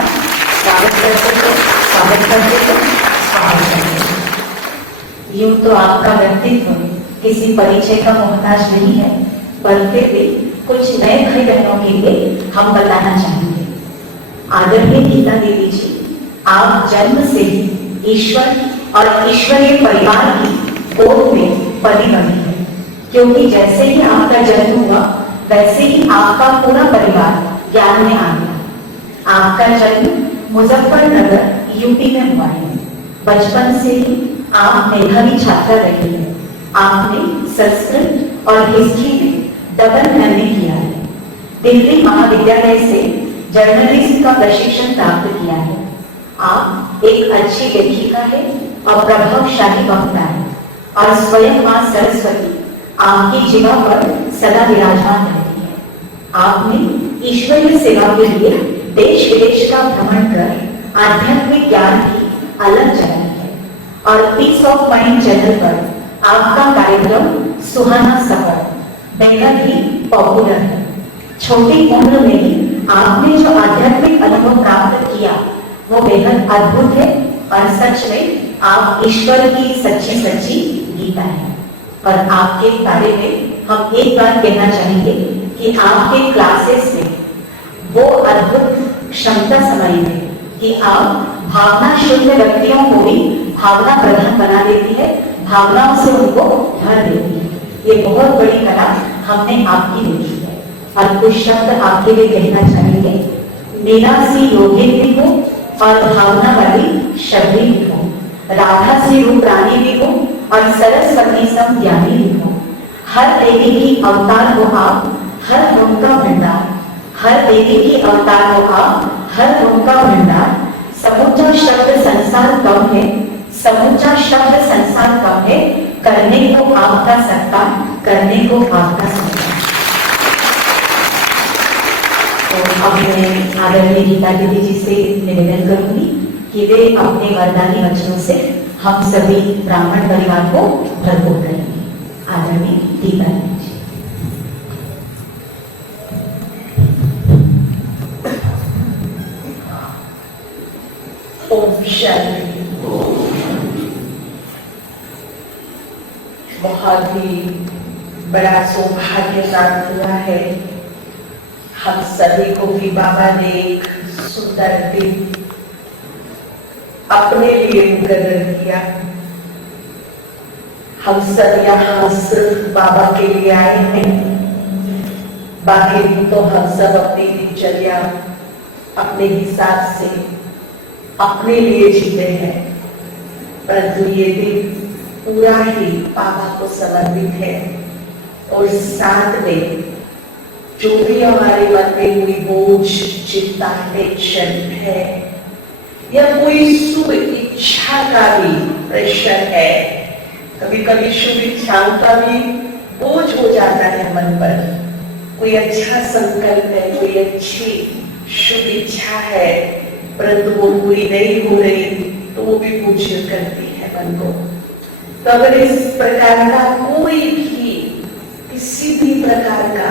नमस्कार। स्वागत करते थे, स्वागत करते थे, स्वागत करते थे। यूं तो आपका व्यक्तित्व किसी परिचय का मोहताज नहीं है, पर फिर भी कुछ नए भाई बहनों के लिए हम बताना चाहेंगे। आदरणीय गीता देवी जी, आप जन्म से ही ईश्वर और ईश्वरीय परिवार की गोद में पली बनी है, क्योंकि जैसे ही आपका जन्म हुआ वैसे ही आपका पूरा परिवार ज्ञान में आ गया। आपका जन्म मुजफ्फरनगर यूपी में हुआ है। बचपन से ही आप मेधावी छात्रा रही हैं। आपने संस्कृत और हिस्ट्री में डबल MA किया है। दिल्ली महाविद्यालय से जर्नलिज्म का प्रशिक्षण प्राप्त किया है। आप एक अच्छी लेखिका है और प्रभावशाली वक्ता है, और स्वयं मां सरस्वती आपकी जीवा पर सदा विराजमान रहती है। आपने ईश्वरीय सेवा के लिए देश विदेश का भ्रमण कर आध्यात्मिक ज्ञान की अलग जगाई है, और पीस ऑफ माइंड चैनल पर आपका कार्यक्रम सुहाना सफर बेहद ही पॉपुलर है। छोटी उम्र में ही आपने जो आध्यात्मिक अनुभव प्राप्त किया वो बेहद अद्भुत है, और सच में आप ईश्वर की सच्ची सच्ची गीता है। और आपके बारे में हम एक बार कहना चाहेंगे कि आपके क्लासेस में वो अद्भुत क्षमता समाई है कि आप भावना शून्य व्यक्तियों को भी भावना प्रधान बना देती है, भावनाओं से उनको भर देती है। ये बहुत बड़ी कला हमने आपकी देखी है। और कुछ शब्द आपके लिए कहना चाहेंगे। मीरा सी योगिनी हो और भावना वाली शबरी भी हो, राधा सी रूप रानी भी हो और सरस्वती सम ज्ञानी भी हो। हर देवी की अवतार हो आप, हर गुण का भंडार। हर देवी की अवतार हो आप, हर गुण का भंडार। समूचा शब्द संसार कम है, समूचा शब्द संसार कम है, करने को आपका सत्ता, करने को आपका सत्ता। तो अब मैं आदरणीय गीता दीदी जी से निवेदन करूंगी कि वे अपने वरदानी वचनों से हम सभी ब्राह्मण परिवार को भरपूर करेंगे। आदरणीय गीता दीदी जी। ओम शांति। बहुत ही बड़ा सौभाग्य प्राप्त हुआ है। हम सभी को भी बाबा ने एक सुंदर दिन अपने लिए मुकर्रर किया। हम सब यहाँ सिर्फ बाबा के लिए आए हैं, बाकी तो हम सब अपनी दिनचर्या अपने हिसाब से अपने लिए जीते हैं, परंतु ये दिन पूरा ही बाबा को समर्पित है। और साथ में जो भी हमारे मन में हुई बोझ, चिंता, टेंशन है या कोई शुभ इच्छा का भी प्रेशर है, कभी कभी शुभ इच्छाओं का भी बोझ हो जाता है मन पर। कोई अच्छा संकल्प है, कोई अच्छी शुभ इच्छा है, परंतु वो पूरी नहीं हो रही तो वो भी बोझ करती है मन को। तो अगर इस प्रकार का कोई भी किसी भी प्रकार का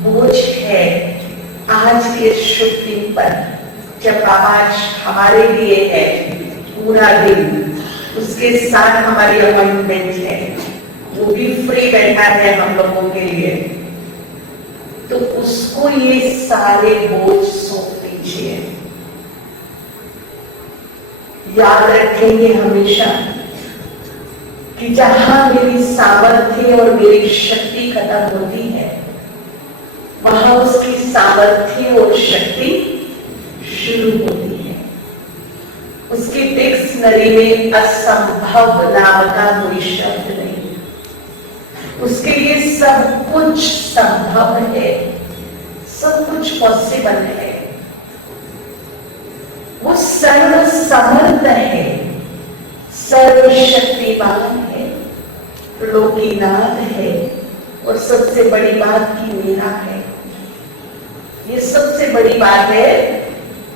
बोझ है, आज के शुभ दिन पर जब आज हमारे लिए है पूरा दिन, उसके साथ हमारी अपॉइंटमेंट है, वो भी फ्री बैठा है हम लोगों के लिए, तो उसको ये सारे बोझ सौंप दीजिए। याद रखेंगे हमेशा कि जहां मेरी सामर्थ्य और मेरी शक्ति खत्म होती है, वहां उसकी सामर्थ्य और शक्ति शुरू होती है। उसकी डिक्शनरी में असंभव नाम का कोई शब्द नहीं। उसके लिए सब कुछ संभव है, सब कुछ पॉसिबल है। वो सर्व समर्थ है, सर्वशक्तिमान है, लोकीनाथ है, और सबसे बड़ी बात की मेरा है। ये सबसे बड़ी बात है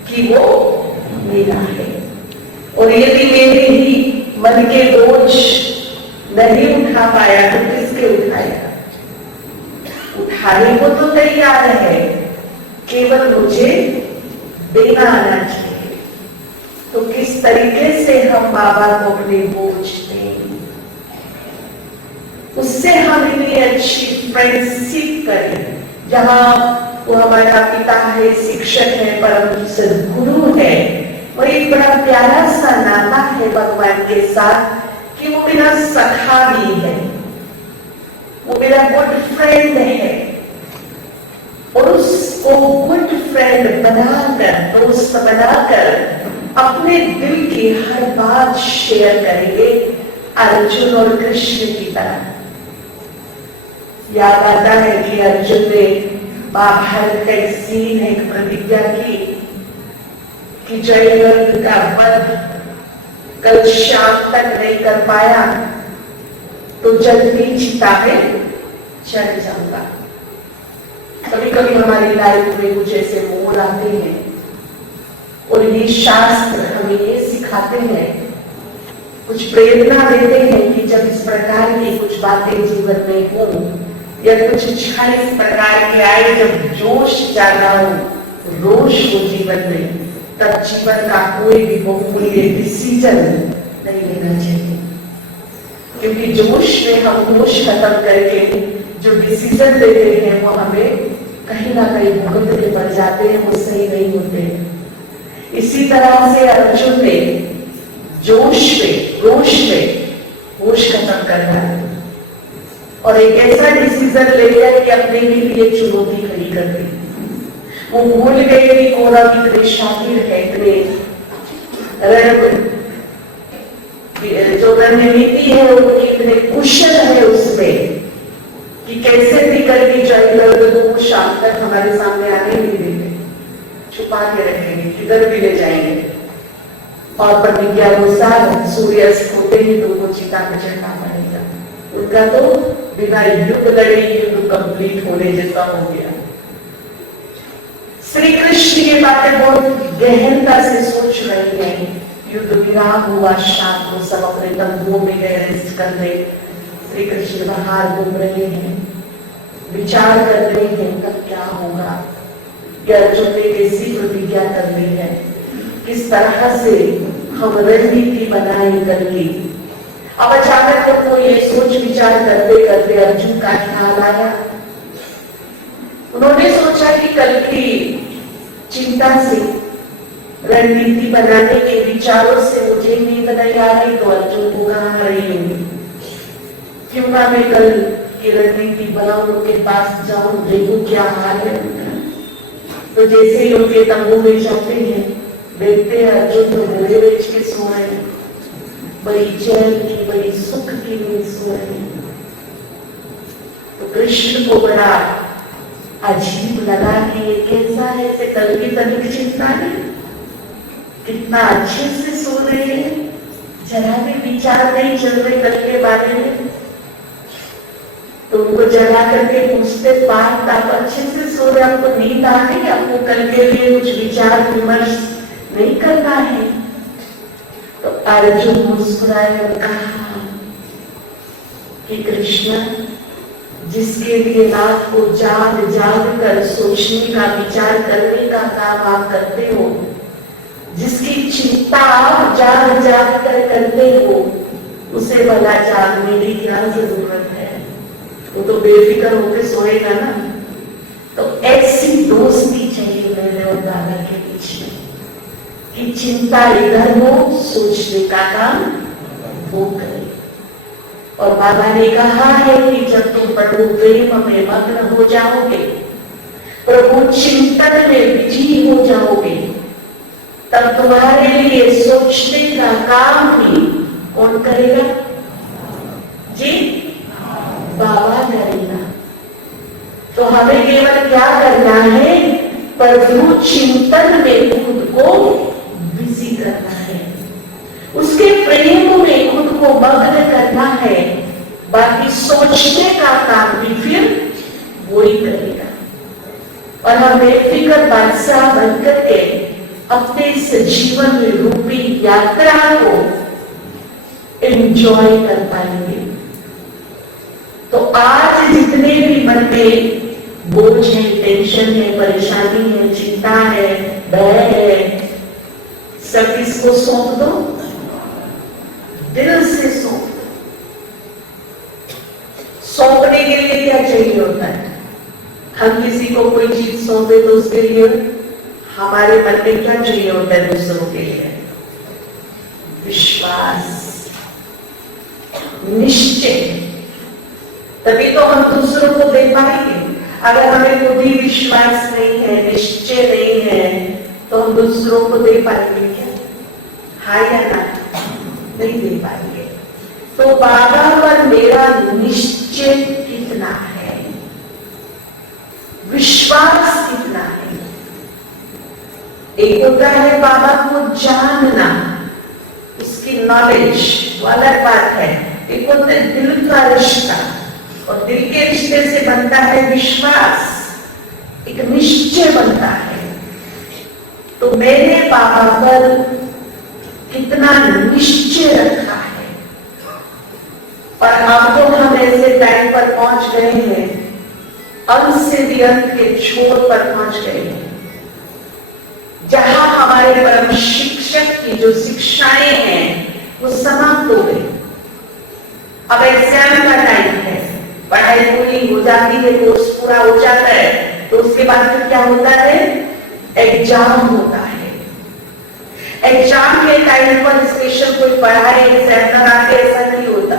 कि वो मेरा है। और यदि मेरे ही मन के बोझ नहीं उठा पाया तो किसके उठाएगा? उठाने को तो तैयार है, केवल मुझे देना आना चाहिए। तो किस तरीके से हम बाबा को अपने बोझ दें, उससे हम इतनी अच्छी फ्रेंडशिप करें, जहां वो हमारा पिता है, शिक्षक है, परम सद्गुरु है, और एक बड़ा प्यारा सा नाता है भगवान के साथ कि वो मेरा सखा भी है, वो मेरा गुड फ्रेंड है, और उसको गुड फ्रेंड बनाकर, दोस्त बनाकर अपने दिल की हर बात शेयर करेंगे अर्जुन और कृष्ण की तरह। याद आता है कि अर्जुन ने महाभारत का एक सीन, एक प्रतिज्ञा की कि जयद्रथ का वध कल शाम तक नहीं कर पाया तो जल्दी चिता में चढ़ जाऊंगा। कभी कभी हमारी लाइफ में कुछ ऐसे मोड़ आते हैं और ये शास्त्र हमें ये सिखाते हैं, कुछ प्रेरणा देते हैं कि जब इस प्रकार की कुछ बातें जीवन में हो या कुछ क्षण इस प्रकार के आए जब जोश ज्यादा हो, रोष हो जीवन में, तब जीवन का कोई भी बहुमूल्य डिसीजन नहीं लेना चाहिए, क्योंकि जोश में हम होश खत्म करके जो डिसीजन लेते हैं वो हमें कहीं ना कहीं भुगत के पड़ जाते हैं, वो सही नहीं होते। इसी तरह से अर्जुन ने जोश में, रोष में होश खत्म करना और एक ऐसा डिसीजन ले लिया कि अपने ही लिए चुनौती खड़ी कर दी। वो भूल गए कि कौरव इतने शातिर है, इतने जो रणनीति है उनकी इतने कुशल है उसमें कि कैसे भी करके जयद्रथ को वो शाम तक हमारे सामने आने नहीं देंगे, छुपा के रखेंगे, किधर भी ले जाएंगे, और प्रतिज्ञानुसार सूर्यास्त होते ही लोगों चिता में चढ़ना पड़ेगा। उनका तो बिना युद्ध लड़े युद्ध कंप्लीट होने जैसा हो गया। श्री कृष्ण की बातें बहुत गहनता से सोच रही है। युद्ध विराम हुआ, शाम को सब अपने तंबुओं में गए रेस्ट करने। श्री कृष्ण बाहर घूम रहे हैं, विचार कर रहे हैं कब क्या होगा, अर्जुन ने कैसी प्रतिज्ञा करनी है, किस तरह से हम रणनीति बनाए करके। अब अचानक तो ये सोच विचार करते करते अर्जुन का ख्याल आया। उन्होंने सोचा कि कल की चिंता से, रणनीति बनाने के विचारों से मुझे नींद नहीं आ रही, तो अर्जुन को कहाँ रही होंगी, क्यों ना मैं कल की रणनीति बनाऊं, उनके पास जाऊं, देखूं क्या हाल है उनका। तो जैसे ही उनके तंबू में जाते हैं, देखते हैं अर्जुन तो घोड़े बेच के सो रहे हैं, बड़ी चैन की, बड़ी सुख की नींद सो रहे हैं। तो कृष्ण को बड़ा अजीब लगा कि ये कैसा है, इसे कल की तनिक चिंता नहीं, कितना अच्छे से सो रहे हैं, जरा भी विचार नहीं चल रहे कल के बारे में। तो उनको जगा करके पूछते, बात आप अच्छे से सो रहे, आपको नींद आ गई, आपको कल के लिए कुछ विचार विमर्श नहीं करना है? तो अर्जुन मुस्कुराए और कहा कि कृष्ण, जिसके लिए रात को जाग जाग कर सोचने का, विचार करने का काम आप करते हो, जिसकी चिंता आप जाग जाग कर करते हो, उसे भला जागने की क्या जरूरत है? वो तो बेफिक्र होकर सोएगा ना। तो ऐसी दोस्ती चाहिए मेरे और दादा के बीच में कि चिंता इधर हो, सोचने का काम वो करे। और बाबा ने कहा है कि जब तुम प्रभु प्रेम में मग्न हो जाओगे, प्रभु चिंतन में बिजी हो जाओगे, तब तुम्हारे लिए सोचने का काम भी कौन करेगा? जी, बाबा करेगा। तो हमें केवल क्या करना है? प्रभु चिंतन में खुद को बिजी करना है, उसके प्रेम में खुद को मग्न करना है। बाकी सोचने का काम भी फिर वो ही करेगा। और हम बेफिक्र बादशाह बनकर के अपने इस जीवन में रूपी यात्रा को एंजॉय कर पाएंगे। तो आज जितने भी मन में बोझ है, टेंशन है, परेशानी है, चिंता है, भय है, सब इसको सौंप दो, दिल से सौंप दो। सौंपने के लिए क्या चाहिए होता है? हम किसी को कोई चीज सौंपे तो उसके लिए हमारे मन में क्या चाहिए होता है? दूसरों के लिए विश्वास, निश्चय। तभी तो हम दूसरों को दे पाएंगे। अगर हमें खुद ही विश्वास नहीं है, निश्चय नहीं है, तो हम दूसरों को दे पाएंगे क्या? हाँ या ना? नहीं दे पाएंगे। तो बाबा पर मेरा निश्चय कितना है, विश्वास कितना है? एक होता है बाबा को जानना, उसकी नॉलेज, वो अलग बात है। एक होता है दिल का रिश्ता, और दिल के रिश्ते से बनता है विश्वास, एक निश्चय बनता है। तो मैंने बाबा पर कितना निश्चय रखा है। और अब तो हम ऐसे टाइम पर पहुंच गए हैं, अंत से भी अंत के छोर पर पहुंच गए हैं, जहां हमारे परम शिक्षक की जो शिक्षाएं हैं वो समाप्त हो गई। अब एग्जाम का टाइम है, पढ़ाई पूरी हो जाती है, कोर्स पूरा हो जाता है, तो उसके बाद फिर क्या होता है? एग्जाम होता है। एग्जाम के टाइम पर स्पेशल कोई पढ़ाई एग्जाम आके ऐसा नहीं होता।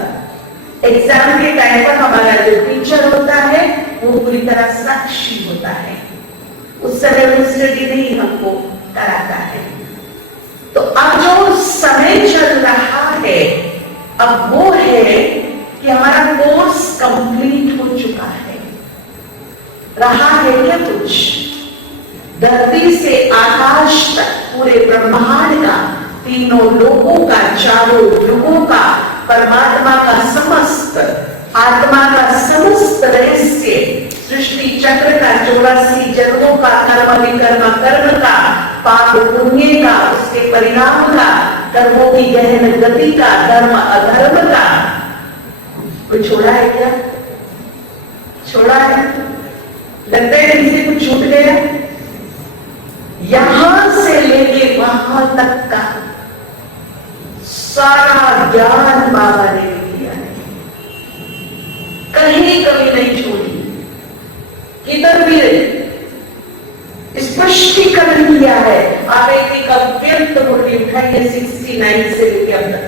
एग्जाम के टाइम पर हमारा जो टीचर होता है वो पूरी तरह साक्षी होता है, उस समय वो स्टडी नहीं हमको कराता है। तो अब जो समय चल रहा है, अब वो है कि हमारा कोर्स कंप्लीट हो चुका है। रहा है क्या कुछ? धरती से आकाश तक पूरे ब्रह्मांड का, तीनों लोगों का, चारों युगों का, परमात्मा का समस्त, आत्मा का समस्त रहस्य, सृष्टि चक्र का, 84 जन्मों का, कर्म विकर्म कर्म का, पाप पुण्य का, उसके परिणाम का, कर्मों की गहन गति का, धर्म अधर्म का, कोई छोड़ा है क्या? छोड़ा है? लगता है इनसे कुछ छूट गया? यहां से लेके वहां तक का सारा ज्ञान बाबा ने दिया है, कहीं कभी नहीं छोड़ी। किधर भी स्पष्टीकरण किया है। आप एक अव्यक्त मुरली उठाइए, 69 से लेकर अब तक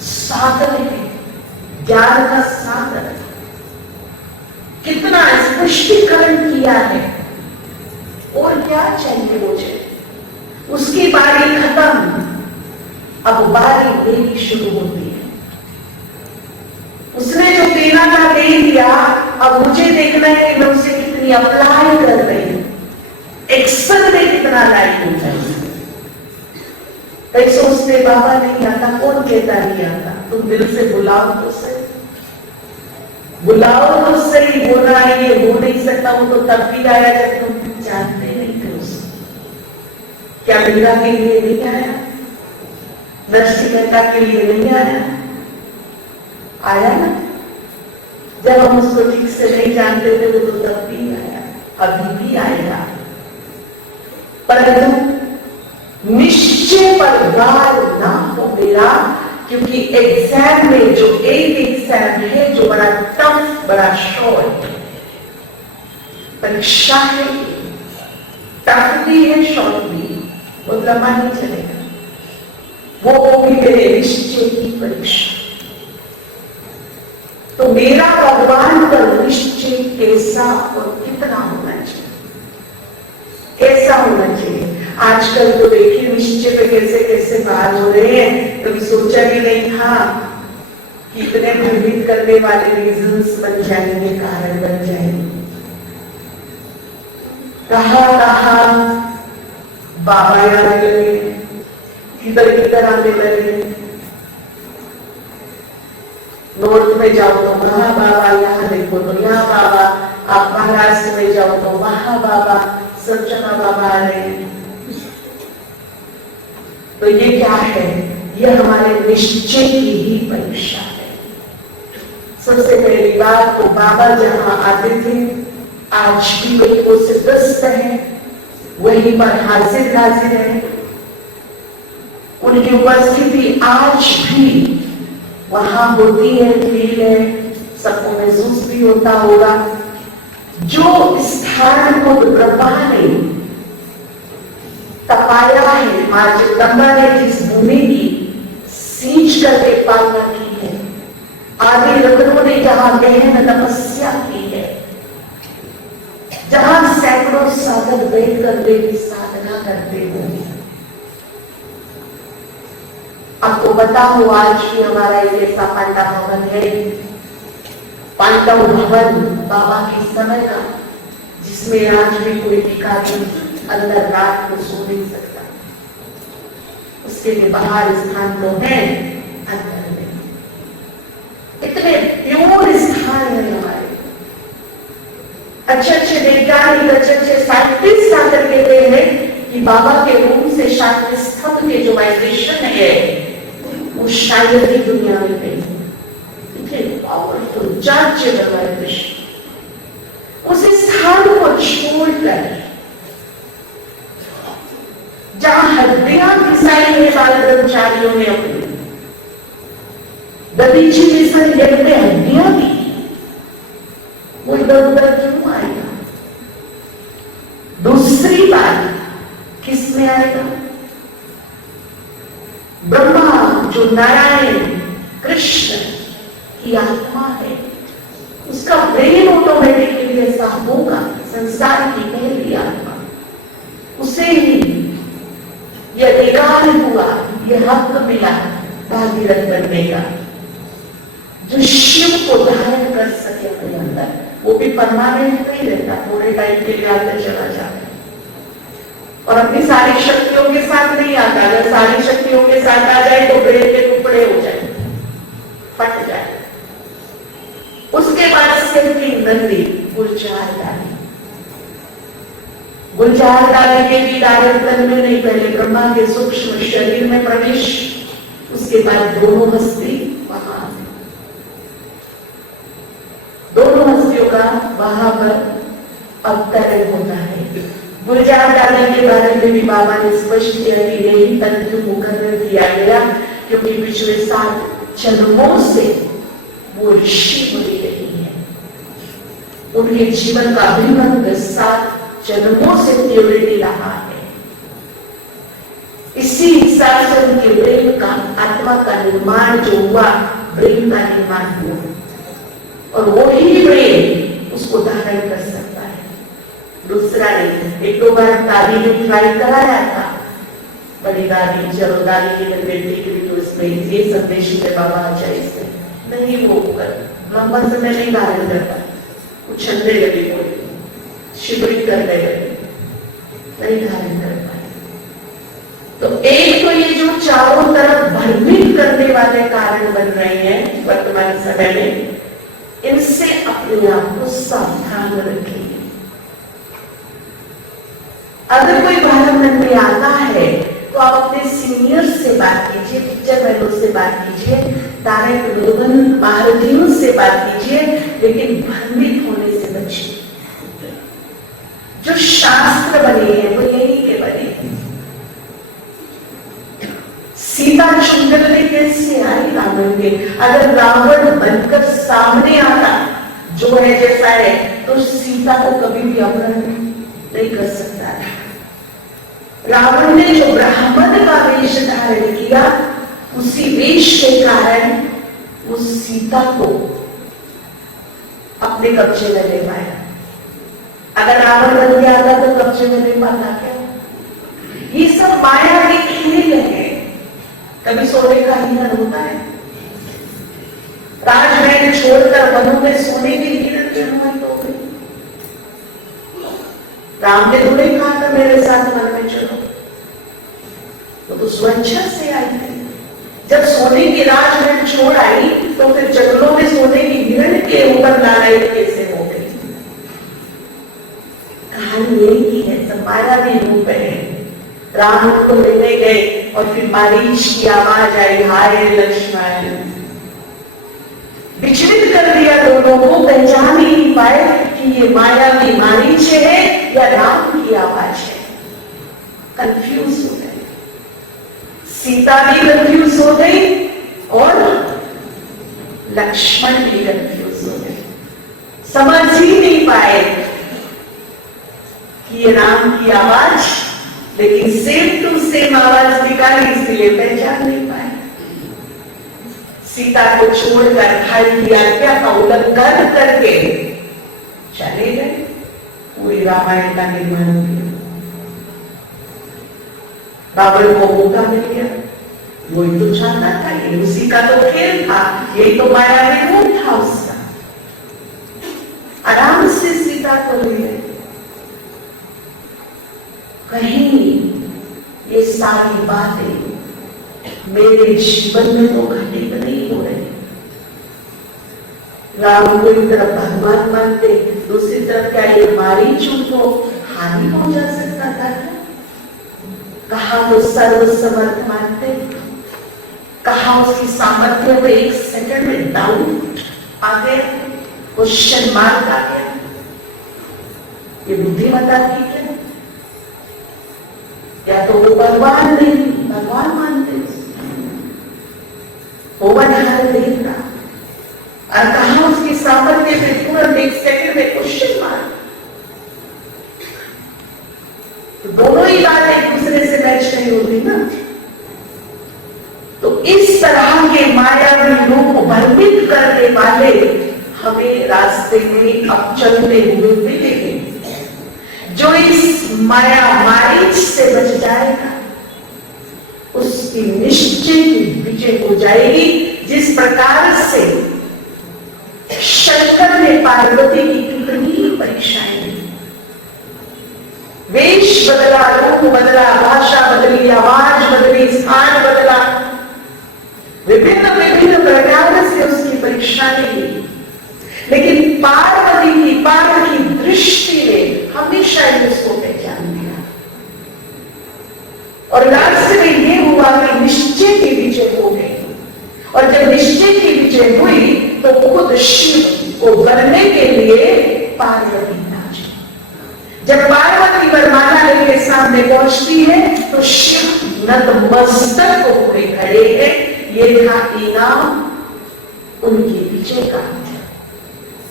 साधन है, ज्ञान का साधन कितना स्पष्टीकरण किया है। और क्या चाहिए मुझे? उसकी बारी खत्म, अब बारी मेरी शुरू होती है। उसने जो देना था दे दिया, अब मुझे देखना है कि मैं उसे कितनी अप्लाई कर रही हूं, एक्शन में कितना लाइक होता है। कई सोचते बाबा नहीं आता, कौन कहता नहीं आता? तुम दिल से बुलाओ तो सही, बुलाओ तो सही। बोला ये हो नहीं सकता, वो तो तब भी आया जब तुम जानते नहीं थे उसे। क्या मीरा के लिए नहीं आया? नरसिंह के लिए नहीं आया? आया ना? जब हम उसको ठीक से नहीं जानते थे, वो तो तब भी आया, अभी भी आएगा। परंतु निश्चय पर गार ना हो मेरा, क्योंकि एग्जाम में जो एक एग्जाम है जो बड़ा टफ, बड़ा शॉर्ट परीक्षा है, टफ भी है, शॉर्ट भी, वो लंबा नहीं चलेगा। वो होगी मेरे निश्चय की परीक्षा। तो मेरा भगवान का निश्चय कैसा और कितना होना चाहिए, कैसा होना चाहिए? आजकल तो देखिए निश्चय पे कैसे कैसे बात हो रहे हैं। कभी सोचा भी नहीं था कि इतने भ्रमित करने वाले रीजंस बन जाएंगे, कारण बन जाएंगे। कहा बाबा आने लगे, किधर आने लगे। नॉर्थ में जाओ तो वहां बाबा, यहाँ देखो तो यहाँ बाबा, आप महाराष्ट्र में जाओ तो वहां बाबा, सब जगह बाबा आ रहे हैं। तो ये क्या है? ये हमारे निश्चय की ही परीक्षा है। सबसे पहली बात तो बाबा जहां आते थे आज भी वही वो सिद्धस्त है, वही पर हाजिर नाजिर है। उनकी उपस्थिति आज भी वहां होती है, फील है, सबको महसूस भी होता होगा। जो स्थान को ब्रह्मा ने तपाया है, मां जगदम्बा ने जिस भूमि की सींच करके पालना की है, आदि रत्नों ने जहां गहन तपस्या की है, जहां सैकड़ों साधक बैठकर देवी साधना करते हो। आपको पता हो आज भी हमारा एक ऐसा पांडा भवन है, पांडव भवन बाबा के समय का, जिसमें आज भी कोई भिखारी अंदर रात को सो नहीं सकता। उसके लिए बाहर स्थान तो है, अंदर में इतने प्योर स्थान है हमारे। अच्छे अच्छे वैज्ञानिक, अच्छे अच्छे साइंटिस्ट आकर कहते हैं कि बाबा के रूम से शांति स्तंभ के जो वाइब्रेशन है वो शायद ही दुनिया में नहीं, पावरफुल चार्जेबल वाइब्रेशन। उस स्थान को छोड़कर जहां हड्डियां घिसाई है बाल ब्रह्मचारियों ने अपनी, दधीची मिश्र यज्ञ में हड्डियां दी, वो इधर उधर क्यों आएगा? दूसरी बात किस में आएगा? ब्रह्मा जो नारायण कृष्ण की आत्मा है, उसका ब्रेन ऑटोमेटिकली ऐसा होगा, संसार की पहली आत्मा, उसे ही यह अधिकार हुआ, यह हक मिला भागीरथ बनने का, जो शिव को धारण कर सके अपने अंदर। वो भी परमानेंट नहीं रहता, थोड़े टाइम के लिए आता चला जाता और अपनी सारी शक्तियों के साथ नहीं आता। अगर सारी शक्तियों के साथ आ जाए तो ब्रेन के टुकड़े हो जाए, फट जाए। उसके बाद सिर की नंदी गुलजार डाली, गुलजार डालने के भी डायरेक्ट तन में नहीं, पहले ब्रह्मा के सूक्ष्म शरीर में प्रवेश, उसके बाद दोनों हस्ती वहां, दोनों हस्तियों का वहां पर अवतरण होता है। गुलजार डालने के बारे में भी बाबा ने स्पष्ट किया कि यही तंत्र मुकर्रर किया गया, क्योंकि पिछले 7 जन्मों से वो ऋषि बनी रही है। उनके जीवन का अभिमन्य 7 जन्मों से प्योरिटी रहा है। इसी हिसाब से उनके ब्रेन का, आत्मा का निर्माण जो हुआ, ब्रेन का निर्माण हुआ और वही ब्रेन उसको धारण कर सकता है, दूसरा नहीं। 1-2 बार दादी ने ट्राई कराया था, बड़ी दादी, चलो दादी की बेटी की भी तो इसमें ये संदेश है बाबा आ जाए इसमें, नहीं वो लंबा समय नहीं धारण करता, कुछ छंदे लगे, कोई शिवरिंग करने लगे, नहीं धारण कर पाए। तो एक तो ये जो चारों तरफ भ्रमित करने वाले कारण बन रहे हैं वर्तमान समय में, इनसे अपने आप को सावधान रखिए। अगर कोई बालक मन में आता है तो आप अपने सीनियर से बात कीजिए, टीचर वालों से बात कीजिए, डायरेक्ट लोगन महारथियों से बात कीजिए, लेकिन भ्रमित होने से बचिए। जो शास्त्र बने हैं वो यही के बने। सीता चुंदर में कैसे आई रावण के? अगर रावण बनकर सामने आता जो है जैसा है, तो सीता को कभी भी अपहरण नहीं कर सकता है। रावण ने जो ब्राह्मण का वेश धारण किया, उसी वेश के कारण उस सीता को अपने कब्जे में ले पाया। अगर रावण बन गया था तो कब्जे में ले पाता क्या? ये सब माया के खेल है। कभी सोने का हिरण होता है? राजमहल छोड़कर वनु में सोने के हिरण की अनुमति हो गई। राम ने थोड़े कहा था मेरे साथ वन में चलो, तो स्वेच्छा से आई थी। जब सोने की राजमहल छोड़ आई तो फिर जंगलों में सोने की हिरण के ऊपर लड़ाई कैसे हो गई? कहानी यही है, सब मायावी रूप है। राम को लेने गए और फिर मारीच की आवाज आई, हाय लक्ष्मण, विचलित कर दिया दोनों को, पहचान ही नहीं पाए कि ये मायावी मारीच है या राम की आवाज है। कंफ्यूज हो गए, सीता भी कंफ्यूज हो गई और लक्ष्मण भी कंफ्यूज हो गए, समझ ही नहीं पाए कि ये राम की आवाज, लेकिन सेम टू सेम आवाज निकाली, इसलिए पहचान नहीं पाए। सीता को छोड़कर भाई की आज्ञा का उल्लंघन करके चले गए। पूरी रामायण का निर्माण हो गया। रावण को मौका मिल गया, वही तो चाहता था, ये उसी का तो खेल था, यही तो माया में गुण था उसका। आराम से सीता को ले गए। कहीं ये सारी बातें मेरे जीवन में तो घटित नहीं हो रही। राम को एक तरफ भगवान मानते, दूसरी तरफ क्या ये मारीच उनको हानि पहुंचा सकता था क्या? कहा वो सर्वसमर्थ मानते, कहा उसकी सामर्थ्य में एक सेकंड में डाउट आ गया, क्वेश्चन मार्क आ गया। ये बुद्धिमत्ता थी क्या? या तो वो भगवान नहीं, भगवान मानते, ओवरहाल देवता, और कहा उसकी सामर्थ्य में तुरंत एक सेकंड में क्वेश्चन मार्क। तो दोनों ही बात एक दूसरे से मैच नहीं होती ना। तो इस तरह के मायावी रूप भ्रमित करने वाले हमें रास्ते में अब चलते हुए मिलेंगे। जो इस माया मारीच से बच जाएगा उसकी निश्चित विजय हो जाएगी। जिस प्रकार से शंकर ने पार्वती की कितनी परीक्षाएं दी, वेश बदला, रूप बदला, भाषा बदली, आवाज बदली, स्थान बदला, विभिन्न विभिन्न प्रकार से उसकी परीक्षाएं ली, लेकिन पार्वती की दृष्टि ने हमेशा उसको पहचान दिया। और लास्ट में यह हुआ कि निश्चय की विजय हो गई। और जब निश्चय की विजय हुई तो खुद शिव को करने के लिए पार्वती नाची। जब पार्वती वरमाला लेके सामने पहुंचती है तो शिव नतमस्तक होकर खड़े हैं। ये था इनाम उनकी विजय का,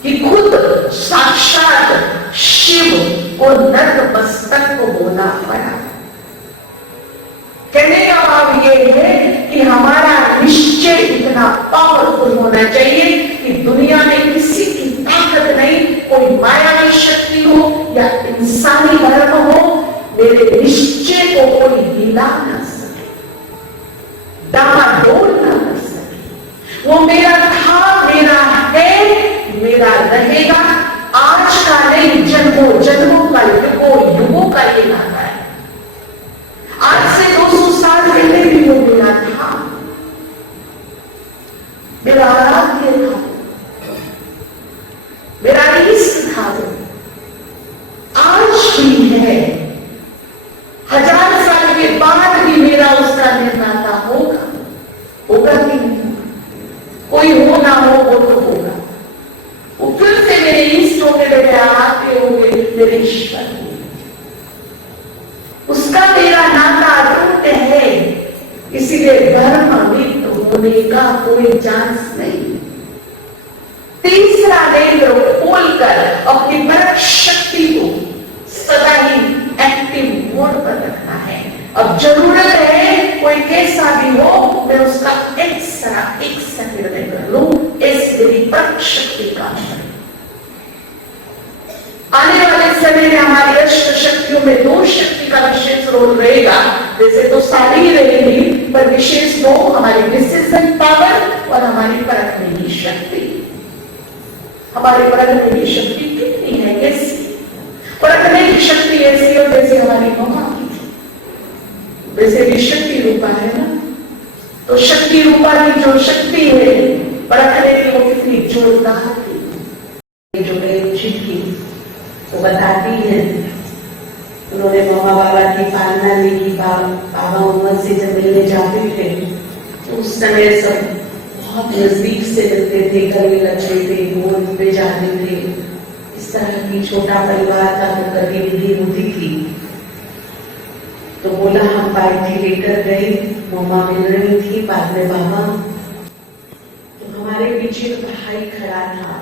कि खुद साक्षात शिव को नतमस्तक को होना पड़ा। कहने का भाव यह है कि हमारा निश्चय इतना पावरफुल होना चाहिए कि दुनिया में किसी की ताकत नहीं, कोई मायावी शक्ति हो या इंसानी धर्म हो, मेरे निश्चय को कोई हिला ना सके, डामाडोल ना कर सके। वो मेरा था, मेरा है, मेरा रहेगा। आज का नहीं, जन्मों जन्मों का, युगों युगों का ये नाता है। आज से 200 साल पहले भी वो मेरा था, मेरा आराध्य था, मेरा इष्ट था, आज भी है। 1000 साल के बाद भी मेरा उसका निर्माता होगा, होगा कि नहीं? कोई हो ना हो वो तो होगा। वो फिर से मेरे इष्ट होंगे, मेरे आराध्य होंगे, मेरे ईश्वर होंगे। उसका मेरा नाता अटूट है, इसीलिए भ्रमित होने का कोई चांस नहीं। तीसरा नेत्र खोलकर अपनी परम शक्ति को सदा ही एक्टिव मोड पर रखना है। अब जरूरत है कोई कैसा भी हो, मैं उसका एक सा निर्णय कर लूं, इस मेरी परम शक्ति का। आने वाले समय में हमारी अष्ट शक्तियों में 2 शक्ति का विशेष रोल रहेगा। वैसे तो सारी ही रहेगी, पर विशेष 2, हमारी डिसीजन पावर और हमारी परखने की शक्ति। हमारी परखने की शक्ति कितनी है, कैसी? परखने की शक्ति ऐसी हो जैसे हमारी मम्मा की थी। वैसे भी शक्ति रूपा है ना, तो शक्ति रूपा की जो शक्ति है परखने की, वो कितनी जोरदार थी। जो चिट्ठी वो बताती है, उन्होंने मम्मा बाबा की पालना ली कि बाबा उम्र से जब मिलने जाते थे तो उस समय सब बहुत नजदीक से मिलते थे, गले लगते थे, गोद पे जाते थे, इस तरह की छोटा परिवार था तो गतिविधि होती थी। तो बोला हम पार्टी लेकर गए, मम्मा मिल रही थी, बाद में मामा। तो हमारे पीछे भाई खड़ा था,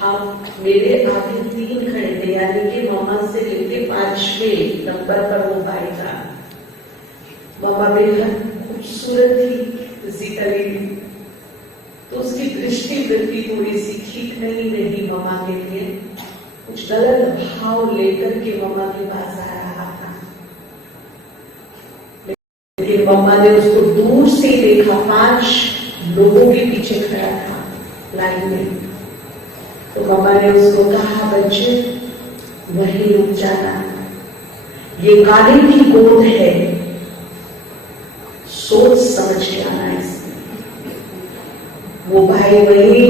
हम मेरे आगे 3 खड़े थे, यानी कि मम्मा से लेके 5वें नंबर पर वो भाई था। मम्मा बेहद खूबसूरत थी, सीतली, तो उसकी दृष्टि वृत्ति थोड़ी सी ठीक नहीं रही मम्मा के लिए। कुछ गलत भाव लेकर के मम्मा के पास आ रहा था, लेकिन मम्मा ने उसको दूर से देखा। 5 लोगों के पीछे खड़ा था लाइन में। तो मम्मा ने उसको कहा, बच्चे वहीं रुक जाना, ये काली की गोद है, सोच समझ के आना इसमें। वो भाई वही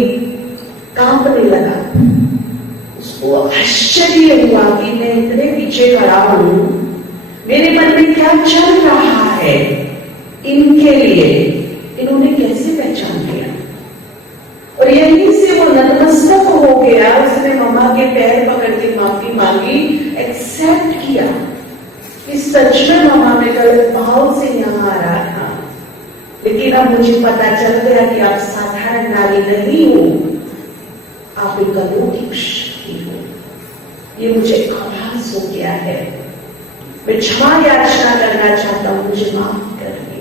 कांपने लगा। उसको आश्चर्य हुआ कि मैं इतने पीछे खड़ा हूं, मेरे मन में क्या चल रहा है इनके लिए, इन्होंने कैसे पहचान लिया। और यहीं से वो नतमस्तक हो गया। उसने मम्मा के पैर पकड़ के माफी मांगी, एक्सेप्ट किया कि सच में मम्मा में गलत भाव से यहाँ आ रहा था, लेकिन अब मुझे पता चल गया कि आप साधारण नारी नहीं हो, आप एक अलौकिक शक्ति हो। ये मुझे आभास हो गया है। मैं क्षमा याचना करना चाहता हूं, मुझे माफ कर दे।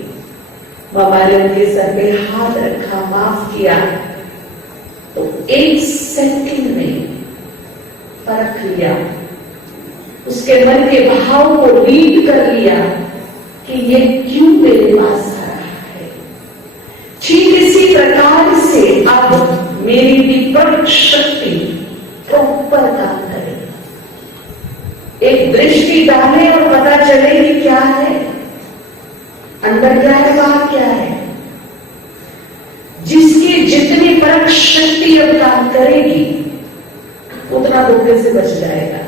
मम्मा ने उनके सर पे हाथ रखा, माफ किया। तो 1 सेकंड में परख लिया, उसके मन के भाव को रीड कर लिया कि ये क्यों मेरे पास आ रहा है। ठीक इसी प्रकार से अब मेरी विपरीत शक्ति प्रॉपर काम करे, एक दृष्टि डाले और पता चले कि क्या है अंदर, क्या है बाहर क्या है। जिसकी जितनी परख शक्ति अब काम करेगी, उतना धोखे से बच जाएगा,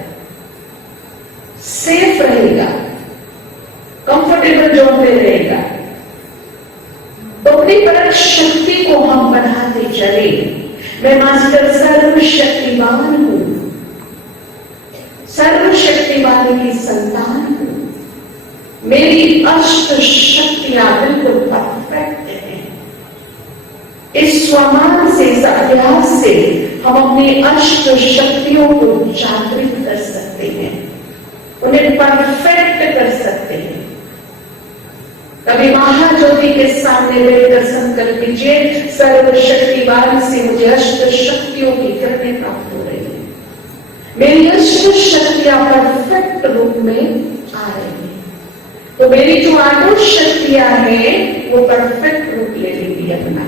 सेफ रहेगा, कंफर्टेबल जोन में रहेगा। तो अपनी परख शक्ति को हम बढ़ाते चले। मैं मास्टर सर्वशक्तिवान हूं, सर्वशक्तिवान की संतान हूं। मेरी अष्ट शक्तियां बिल्कुल परफेक्ट हैं। इस स्वमान से, इस अभ्यास से हम अपनी अष्ट शक्तियों को जागृत कर सकते हैं, उन्हें परफेक्ट कर सकते हैं। कभी महाज्योति के सामने बैठकर संकल्प कीजिए, सर्वशक्तिवान से मुझे अष्ट शक्तियों की किरणें प्राप्त हो रही है, मेरी अष्ट शक्तियां परफेक्ट रूप में आ रही है। तो मेरी जो 8 शक्तियां हैं वो परफेक्ट रूप ले लेंगी अपना,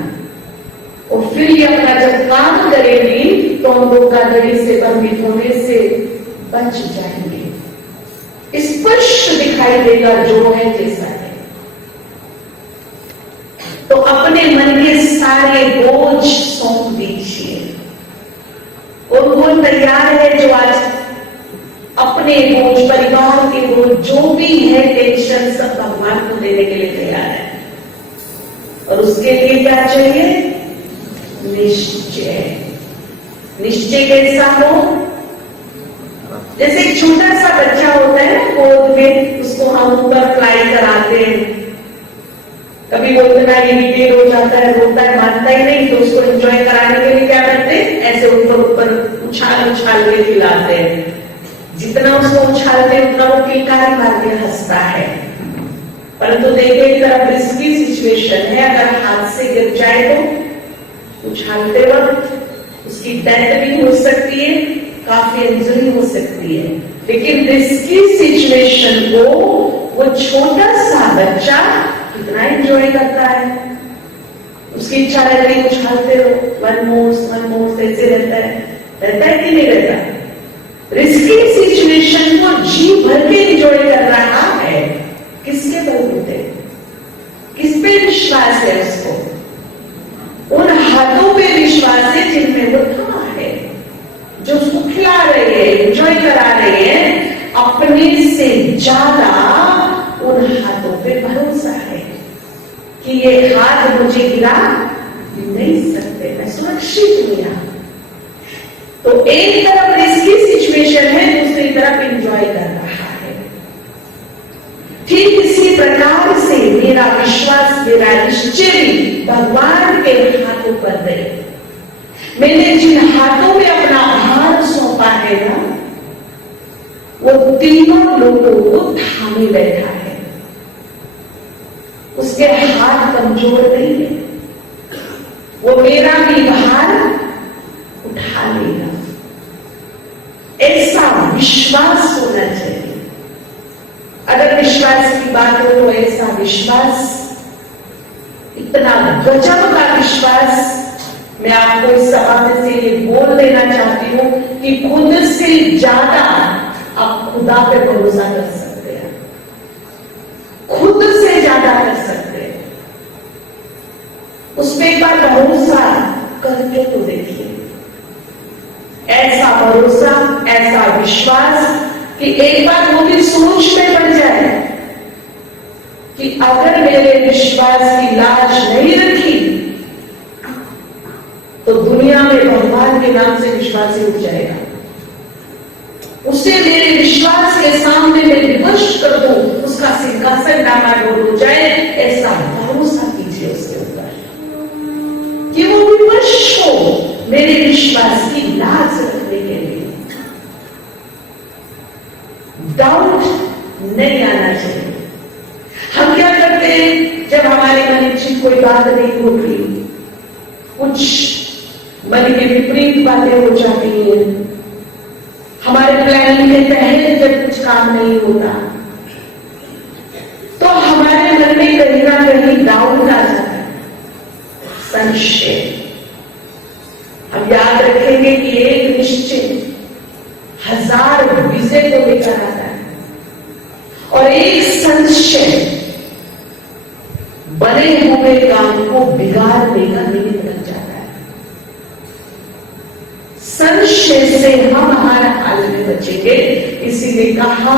और फिर ये अपना जब काम करेगी तो हम धोखाधड़ी से, बंधित होने से बच जाएंगे। स्पष्ट दिखाई देगा जो है जैसा है। तो अपने मन के सारे बोझ सौंप दीजिए। और वो तैयार है जो आज अपने बोझ, परिवार के बोझ, जो भी है टेंशन, सब भगवान को देने के लिए तैयार है। और उसके लिए क्या चाहिए? निश्चय। निश्चय कैसा हो? जैसे एक छोटा सा बच्चा होता है गोद में, उसको हम ऊपर फ्लाई कराते हैं। कभी वो इतना इरिटेट हो जाता है, रोता है, मानता ही नहीं, तो उसको एंजॉय कराने के लिए क्या करते हैं? ऐसे ऊपर ऊपर उछाल उछाल के खिलाते हैं। जितना उसको उछालते हैं उतना वो किलकारी मार के हंसता है। परंतु देखिए, एक तरफ रिस्की सिचुएशन है, अगर हाथ से गिर जाए तो उछालते वक्त उसकी डेथ भी हो सकती है, काफी इंजरी हो सकती है। लेकिन रिस्की सिचुएशन को वो छोटा सा बच्चा कितना एंजॉय करता है। उसकी इच्छा रहती है उछालते रहो, वन मोर ऐसे रहता है कि नहीं रहता? रिस्की सिचुएशन को जी भर के एंजॉय कर रहा है। किसके बलबूते? किस पे विश्वास है उसको? उन हाथों पे विश्वास है जिनमें वो थमा है, जो उसको खिला रहे हैं, एंजॉय करा रहे हैं। अपने से ज्यादा उन हाथों पे भरोसा है कि ये हाथ मुझे गिरा नहीं सकते, मैं सुरक्षित हूं यहां। तो एक तरफ तरफ एंजॉय कर रहा है। ठीक इसी प्रकार से मेरा विश्वास, मेरा निश्चय भगवान के हाथों पर है। मैंने जिन हाथों में अपना भार सौंपा है ना, वो तीनों लोगों को थामे बैठा है। उसके हाथ कमजोर नहीं है, वो मेरा भी भार उठा लेगा। ऐसा विश्वास होना चाहिए। अगर विश्वास की बात हो तो ऐसा विश्वास, इतना गजब का विश्वास, मैं आपको इस सभा में से ये बोल देना चाहती हूं कि खुद से ज्यादा आप खुदा पे भरोसा कर सकते हैं, खुद से ज्यादा कर सकते हैं। उस पर एक बार भरोसा करके तो देखिए। ऐसा भरोसा, ऐसा विश्वास कि एक बार वो भी सोच में पड़ जाए कि अगर मेरे विश्वास की लाज नहीं रखी तो दुनिया में भगवान के नाम से विश्वास ही उठ जाएगा। उसे मेरे विश्वास के सामने मैं विवश कर दूं, उसका सिंहासन डामाडोल हो जाए, ऐसा भरोसा कीजिए उसके ऊपर कि वो विवश हो मेरे विश्वास की लाज रखने के लिए। डाउट नहीं आना चाहिए। हम क्या करते हैं जब हमारे मन में कोई बात नहीं होती, कुछ मन के विपरीत बातें हो जाती हैं, हमारे प्लानिंग के तहत जब कुछ काम नहीं होता, तो हमारे मन में कहीं ना कहीं डाउट आ जाता है, संशय। हम याद रखेंगे कि एक निश्चय 1000 विजय को लेकर आता है और एक संशय बने हुए काम को बिगाड़ने का निमित्त बन जाता है। संशय से हम हमारा हाल में बचेंगे। इसीलिए कहा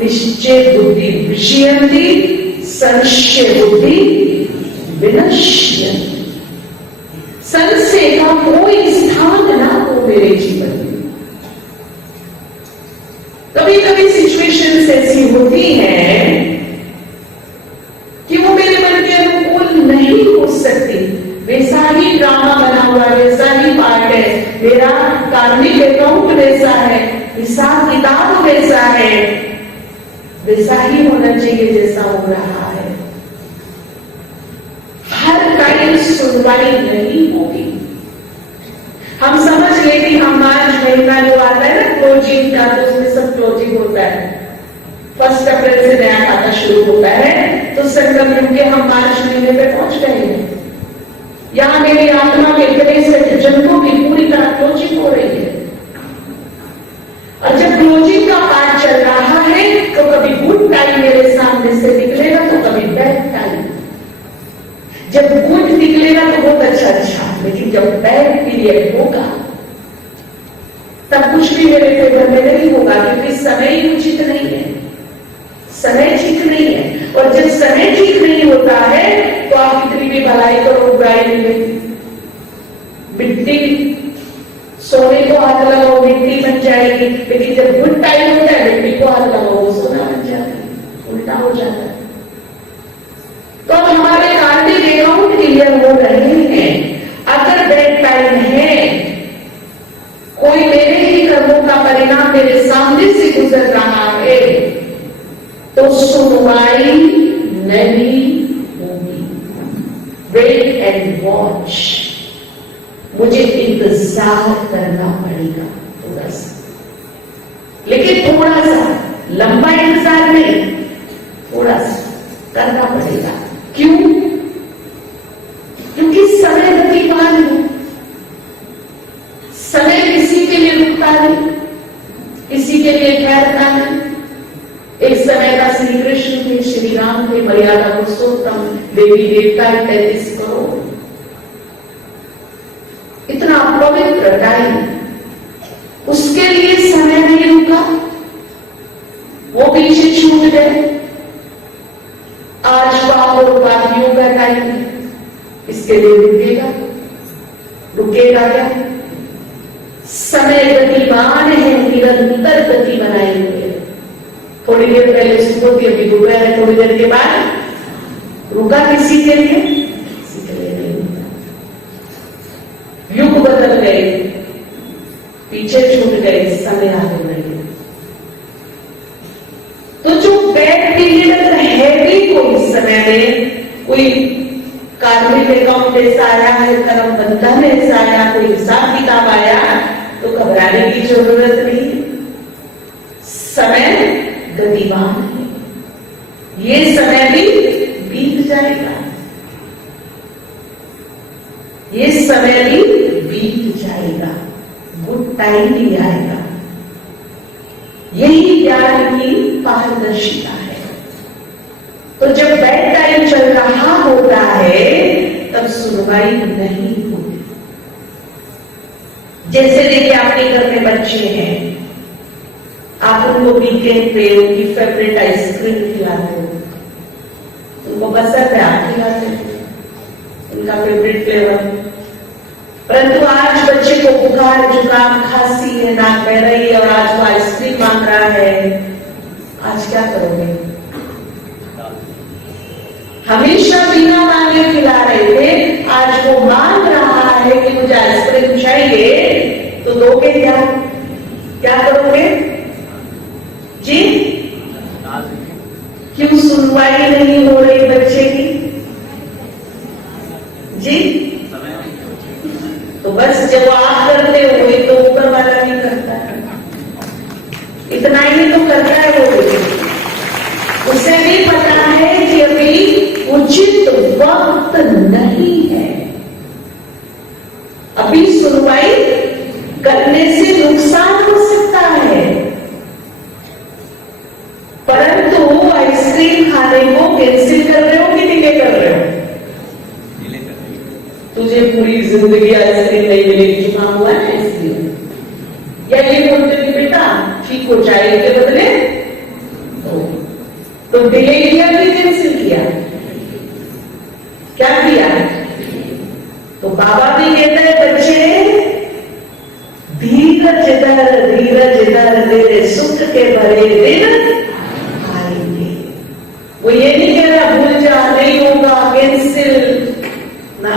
निश्चय बुद्धि विषयन्ति, संशय बुद्धि विनश्यन्ति। संशय का कोई स्थान ना हो मेरे जीवन में। कभी कभी सिचुएशंस ऐसी होती हैं कि वो मेरे मन के अनुकूल नहीं हो सकती। वैसा ही ड्रामा बना हुआ है, वैसा ही पार्ट है, मेरा कार्मिक अकाउंट वैसा है, हिसाब किताब वैसा है, वैसा ही होना चाहिए जैसा हो रहा है। हर टाइम सुनवाई नहीं होगी। हम समझ ले कि हम मार्च महीना जो आता है ना क्लोजिंग का, तो उसमें सब क्लोजिंग होता है। 1 अप्रैल से नया खाता शुरू होता है, तो संगम युग के हम मार्च महीने पे पहुंच गए हैं। यहां मेरी आत्मा के गले से जंतुओं की पूरी तरह क्लोजिंग हो रही है। और जब क्लोजिंग का पार्ट चल रहा है तो कभी गुड टाइम मेरे सामने से निकलेगा तो कभी बैड टाइम। जब गुड निकलेगा तो बहुत अच्छा, लेकिन जब बैड पीरियड होगा तब कुछ भी मेरे फेवर में नहीं होगा, क्योंकि समय ही उचित नहीं है, समय ठीक नहीं है। और जब समय ठीक नहीं होता है तो आप कितनी भी भलाई करो, बुराई मिलेगी। मिट्टी, सोने को हाथ लगाओ मिट्टी बन जाएगी, लेकिन जब गुड टाइम होता है मिट्टी को हाथ लगाओ सोना बन जाता है, उल्टा हो जाता है। तो हमारे कार्मिक अकाउंट क्लियर हो रहे हैं। अगर बैड टाइम है, कोई मेरे ही कर्मों का परिणाम मेरे सामने से गुजर रहा है, तो सुनवाई नहीं होगी। वेट एंड वॉच, मुझे इंतजार करना पड़ेगा थोड़ा सा, लेकिन थोड़ा सा, लंबा इंतजार नहीं, थोड़ा सा करना पड़ेगा। क्यों? क्योंकि समय गतिमान है, समय किसी के लिए रुकता नहीं, किसी के लिए ठहरता नहीं। एक समय का श्री कृष्ण थे, श्री राम थे, मर्यादा पुरुषोत्तम, देवी देवता 33 करोड़, इतना पवित्र टाइम, उसके लिए समय नहीं रुका, वो पीछे छूट गए। आज पाप और पापियों का टाइम है, इसके लिए रुकेगा क्या? समय गतिमान है कि निरंतर गति बनाए हुए है। थोड़ी देर पहले सुबह थी, अभी दोपहर है, थोड़ी देर के बाद रुका किसी के लिए? किसी के लिए नहीं रुका। युग बदल गए, पीछे छूट गए, समय आगे बढ़ गया। तो जो बैड पीरियड है भी कोई समय में, कोई कार्मिक अकाउंट ऐसा आया है, कर्म बंधन ऐसा आया, कोई हिसाब किताब आया, तो घबराने की जरूरत नहीं। समय गतिमान है, ये समय भी बीत जाएगा, ये समय भी बीत जाएगा, गुड टाइम भी आएगा। यही ज्ञान की पारदर्शिता है। तो जब बैड टाइम चल रहा होता है तब सुनवाई नहीं होती। जैसे देखिए आपके घर में बच्चे हैं, आप उनको वीकेंड पे उनकी फेवरेट आइसक्रीम खिलाते हो, उनको पसंद है, आप खिलाते हो उनका फेवरेट फ्लेवर। परंतु आज बच्चे को बुखार, जुकाम, खांसी है, नाक बह रही है और आज वो आइसक्रीम मांग रहा है, आज क्या करोगे? हमेशा बिना मांगे खिला रहे थे, आज वो मांग रहा है कि मुझे आइसक्रीम चाहिए, तो दोगे क्या? क्या करोगे जी? क्यों सुनवाई नहीं हो रही बच्चे की जी? तो बस जब आप करते हो तो ऊपर वाला भी करता है, इतना ही तो करता है वो। उसे भी पता है कि अभी उचित वक्त नहीं है, अभी सुनवाई करने से नुकसान हो सकता है। परंतु आइसक्रीम खाने को कैंसिल कर रहे हो कि डिले कर रहे हो? तुझे पूरी जिंदगी आइसक्रीम नहीं मिलेगी, जुकाम हुआ है इसलिए, या ये बोलते कि बेटा ठीक हो जाए के बदले तो डिले किया कि कैंसिल किया? क्या किया? तो बाबा भी कहते हैं बच्चे धीरज धर, धीरज धर, तेरे सुख के भरे दिन आएंगे। वो ये नहीं कह रहा भूल जा, नहीं होगा, कैंसिल ना,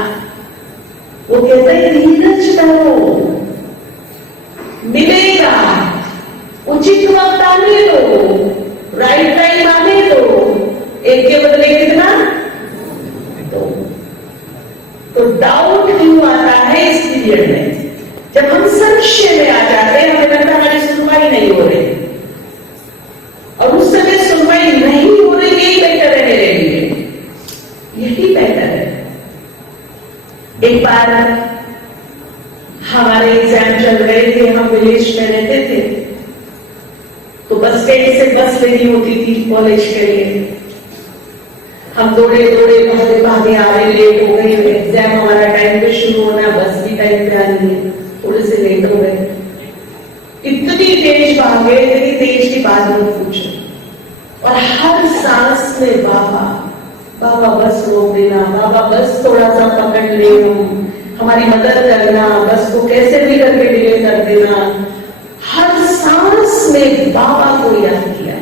वो कहता है धीरज धरो, मिलेगा, उचित वक्त आने दो, राइट टाइम आने दो, एक के बदले कितना तो डाउट क्यों आता है इस पीरियड में? जब हम संशय में आ जाते हैं, हमें लगता है हमारी सुनवाई नहीं हो रही, और उस समय सुनवाई नहीं हो रही, यही बेहतर है मेरे लिए, यही बेहतर है। एक बार हमारे एग्जाम चल रहे थे, हम विलेज में रहते थे, तो बस स्टैंड से बस लेनी होती थी कॉलेज के लिए। हम दौड़े दौड़े भागे भागे आ रहे, लेट हो गई, एग्जाम हमारा टाइम पे शुरू होना, बस भी टाइम पे आनी है, थोड़े से लेट हो गए। इतनी तेज भागे, इतनी तेज की बात नहीं पूछो, और हर सांस में बाबा बाबा बस रोक देना, बाबा बस थोड़ा सा पकड़ ले, हमारी मदद करना, बस को कैसे भी करके डिले कर देना। हर सांस में बाबा को याद किया,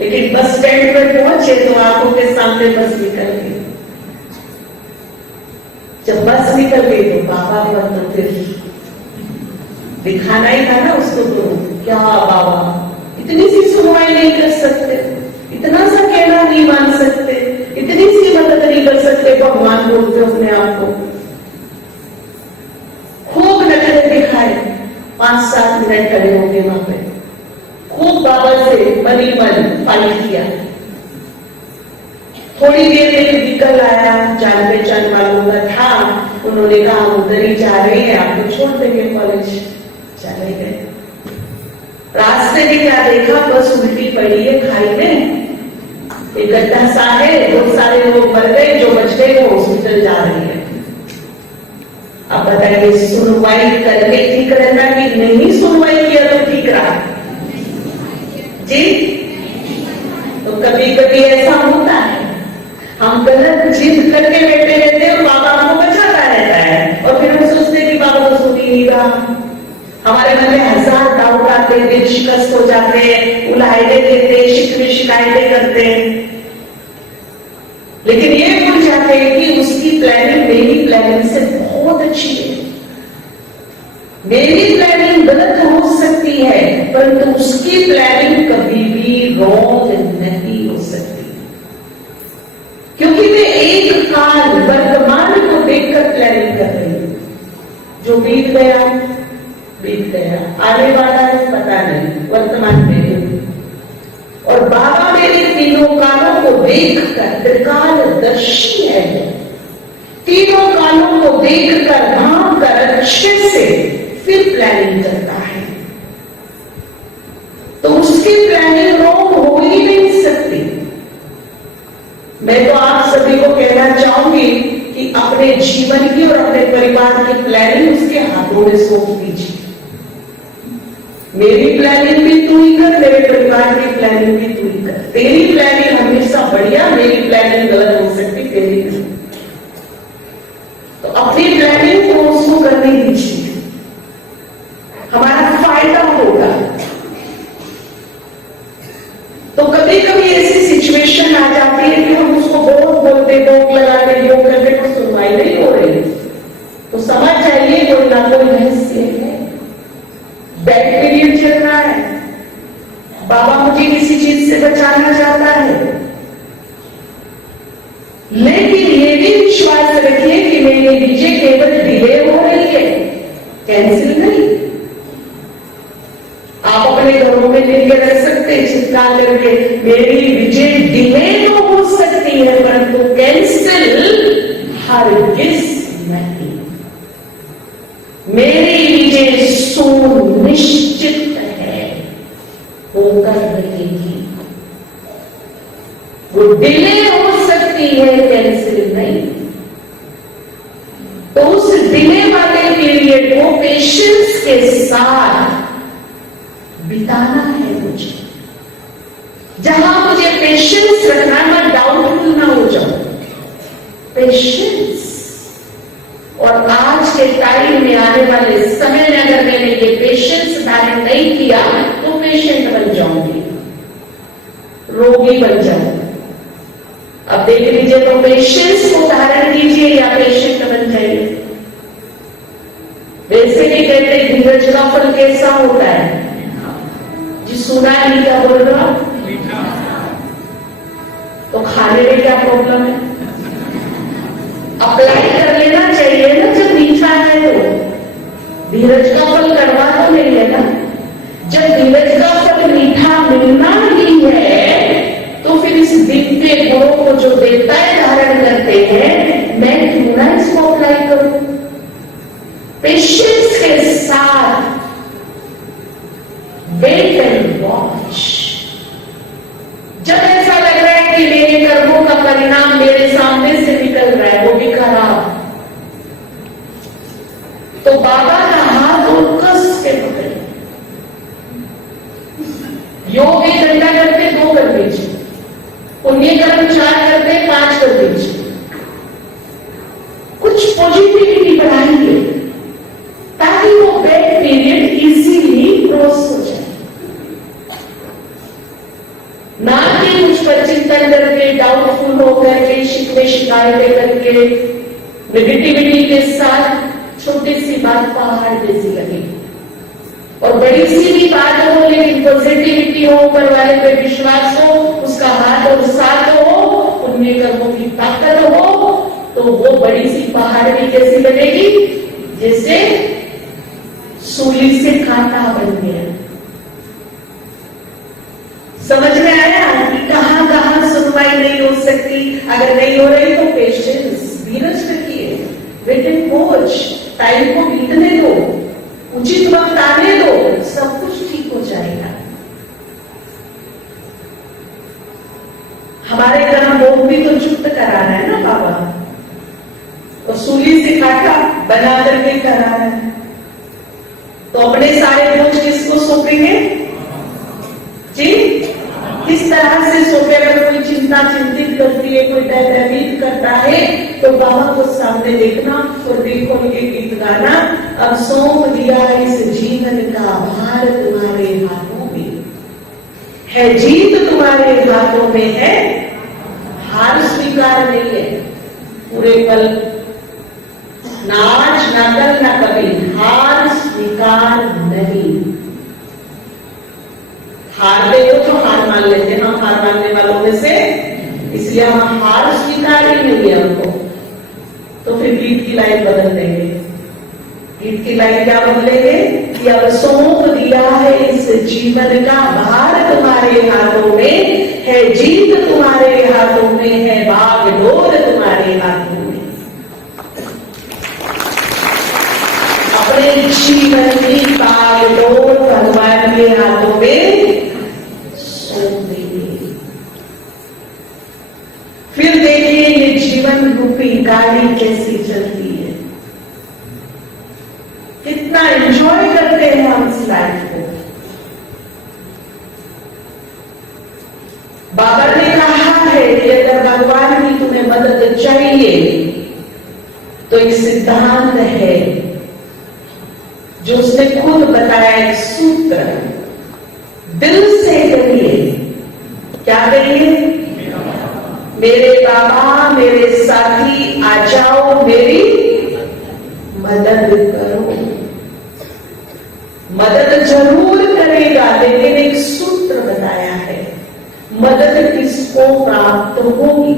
लेकिन बस स्टैंड पर पहुंचे तो आंखों के सामने बस निकल गई। जब बस निकल गई तो बाबा पर तो फिर दिखाना ही था ना उसको, तो क्या बाबा इतनी सी सुनवाई नहीं कर सकते, इतना सा कहना नहीं मान सकते, इतनी सी मदद नहीं कर सकते, भगवान बोलते अपने आप को। खूब नखरे दिखाए, 5-7 मिनट खड़े होंगे वहां पे, खूब बाबा से मनी मन फाइट किया। थोड़ी देर में व्हीकल आया, जान पहचान वालों का था, उन्होंने कहा हम उधर ही जा रहे हैं, आपको छोड़ देंगे कॉलेज। चले गए। रास्ते में क्या देखा, बस उल्टी पड़ी है खाई में, एक गड्ढा सा है, बहुत सारे लोग मर गए, जो बच गए वो हॉस्पिटल जा रही है। अब बताइए सुनवाई करके ठीक रहना कि नहीं सुनवाई किया तो ठीक रहा जी? तो कभी कभी ऐसा होता है, हम गलत जिद करके बैठे रहते हैं और बाबा हमको बचाता रहता है, और फिर हम सोचते हैं कि बाबा तो सुन ही नहीं रहा। हमारे मन में 1000 डाउट पाते, दिल शिकस्त हो जाते हैं, उलाहने देते, शिकवे शिकायतें करते हैं, लेकिन ये भूल जाते हैं कि उसकी प्लानिंग मेरी प्लानिंग से बहुत अच्छी है। मेरी प्लानिंग गलत हो सकती है, परंतु उसकी प्लानिंग कभी भी रॉन्ग नहीं हो सकती, क्योंकि मैं एक काल वर्तमान को देखकर प्लानिंग कर रही हूं। जो बीत गया, आने वाला है पता नहीं, वर्तमान में हूं। और बाबा मेरे तीनों कालों को देखकर त्रिकालदर्शी है, तीनों कालों को देखकर भांप कर अच्छे से फिर प्लानिंग करता है, तो उसकी प्लानिंग रॉन्ग हो ही नहीं सकती। मैं तो आप सभी को कहना चाहूंगी कि अपने जीवन की और अपने परिवार की प्लानिंग उसके हाथों में सौंप दीजिए। मेरी प्लानिंग भी तू ही कर, मेरे परिवार की प्लानिंग भी तू ही कर। तेरी प्लानिंग हमेशा बढ़िया, मेरी प्लानिंग गलत हो सकती, तेरी नहीं। तो अपनी प्लानिंग को उसको करने दीजिए, हमारा फायदा होगा। तो कभी कभी ऐसी सिचुएशन आ जाती है कि हम उसको बहुत बोलते, रोक लगाते, योग करते, तो सुनवाई नहीं हो रही, तो समझ जाइए कोई ना कोई रहस्य है, बैड पीरियड चल रहा है, बाबा मुझे किसी चीज से बचाना चाहता है। लेकिन ये भी विश्वास रखिए कि मेरी विजय केवल डिले हो रही है, कैंसिल नहीं। आप अपने घरों में लेकर रख सकते हैं चित्कार करके, मेरी विजय डिले तो हो सकती है परंतु कैंसिल हरगिज नहीं। मेरी विजय सुनिश्चित है, होकर रहेगी। वो डिले हो सकती है, कैंसिल नहीं। तो उस डिले वाले पीरियड को पेशेंस के साथ बिताना है मुझे। जहां मुझे पेशेंस रखना है, मैं डाउटफुल ना हो जाऊं, पेशेंस। और आज के टाइम में, आने वाले समय में अगर मैंने ये पेशेंस धारण नहीं किया तो पेशेंट बन जाऊंगी, रोगी बन जाऊंगी। अब देख लीजिए, तो पेशेंस को धारण कीजिए या पेशेंट बन जाइए। वैसे भी कहते धीरज का फल कैसा होता है, जी सुना है क्या बोल रहा, तो खाने में क्या प्रॉब्लम है, अप्लाई कर लेना चाहिए ना। जब मीठा है तो धीरज का फल कड़वा तो नहीं है ना। जब धीरज का फल मीठा मिलना ही है तो फिर इस दिव्य गुणों को जो देवताएं धारण करते हैं, मैं क्यों ना इसको अप्लाई करूं। पेशेंस के साथ वेट एंड वॉच। जब ऐसा लग रहा है कि मेरे कर्मों का परिणाम मेरे सामने से निकल रहा है, वो भी खराब, तो बाबा का हाथ और कस के पकड़े। योग 1 घंटा करते 2 कर दीजिए, पुण्य कर्म 4 करते 5 कर दीजिए। कुछ पॉजिटिविटी बढ़ाइए ताकि वो बैड पीरियड इजीली क्रॉस हो जाए। ना कि मुझ पर चिंतन करके, डाउटफुल होकर के, शिकवे शिकायतें करके, नेगेटिविटी के साथ छोटी सी बात पहाड़ जैसी लगे, और बड़ी सी भी बात हो लेकिन पॉजिटिविटी हो, ऊपर वाले पे विश्वास हो, उसका हाथ और साथ हो, पुण्य कर्मों की ताकत हो, तो वो बड़ी सी पहाड़ भी कैसी बनेगी, जैसे सूली से कांटा बन गया। समझ में आया कि कहां कहां सुनवाई नहीं हो सकती। अगर नहीं हो रही तो पेशेंस, धीरज रखिए, वेट एंड वॉच, टाइम को बीतने दो, उचित वक्त आने दो, सब कुछ ठीक हो जाएगा। हमारे कर्म भोग भी तो चुप्त कराना है ना बाबा, और सूली से काटा बना करके कराना है। तो अपने सारे बोझ किसको सौंपेंगे जी? किस तरह से सौंपे? अगर कोई चिंता चिंतित करती है, कोई भयभीत करता है, तो बाबा को सामने देखना, खुरपी खोल के गीत गाना। अब सौंप दिया इस जीवन का भार तुम्हारे हाथों में है, जीत तुम्हारे हाथों में है, हार स्वीकार नहीं है। पूरे पल नाच ना कल ना कभी, हार स्वीकार नहीं। हारते हो तो हार मान लेते हैं, हम हार मानने वालों में से, इसलिए हम हार स्वीकार ही नहीं है हमको। तो फिर गीत की लाइन बदल देंगे। गीत की लाइन क्या बदलेंगे कि अब सौंप दिया है इस जीवन का भार तुम्हारे हाथों में है, जीत तुम्हारे हाथों में है, बागडोर तुम्हारे हाथों में। अपने जीवन की बागडोर भगवान के हाथों में सौंप देंगे। फिर देखिए ये जीवन रूपी गाड़ी कैसी चलती है, कितना एंजॉय करते हैं हम इस लाइफ को। बाबा ने कहा है कि अगर भगवान की तुम्हें मदद चाहिए तो एक सिद्धांत है जो उसने खुद बताया, एक सूत्र, दिल से करिए। क्या करिए? मेरे बाबा मेरे साथी आ जाओ, मेरी मदद करो। मदद जरूर करेगा, लेकिन एक सूत्र बताया है, मदद किसको प्राप्त होगी।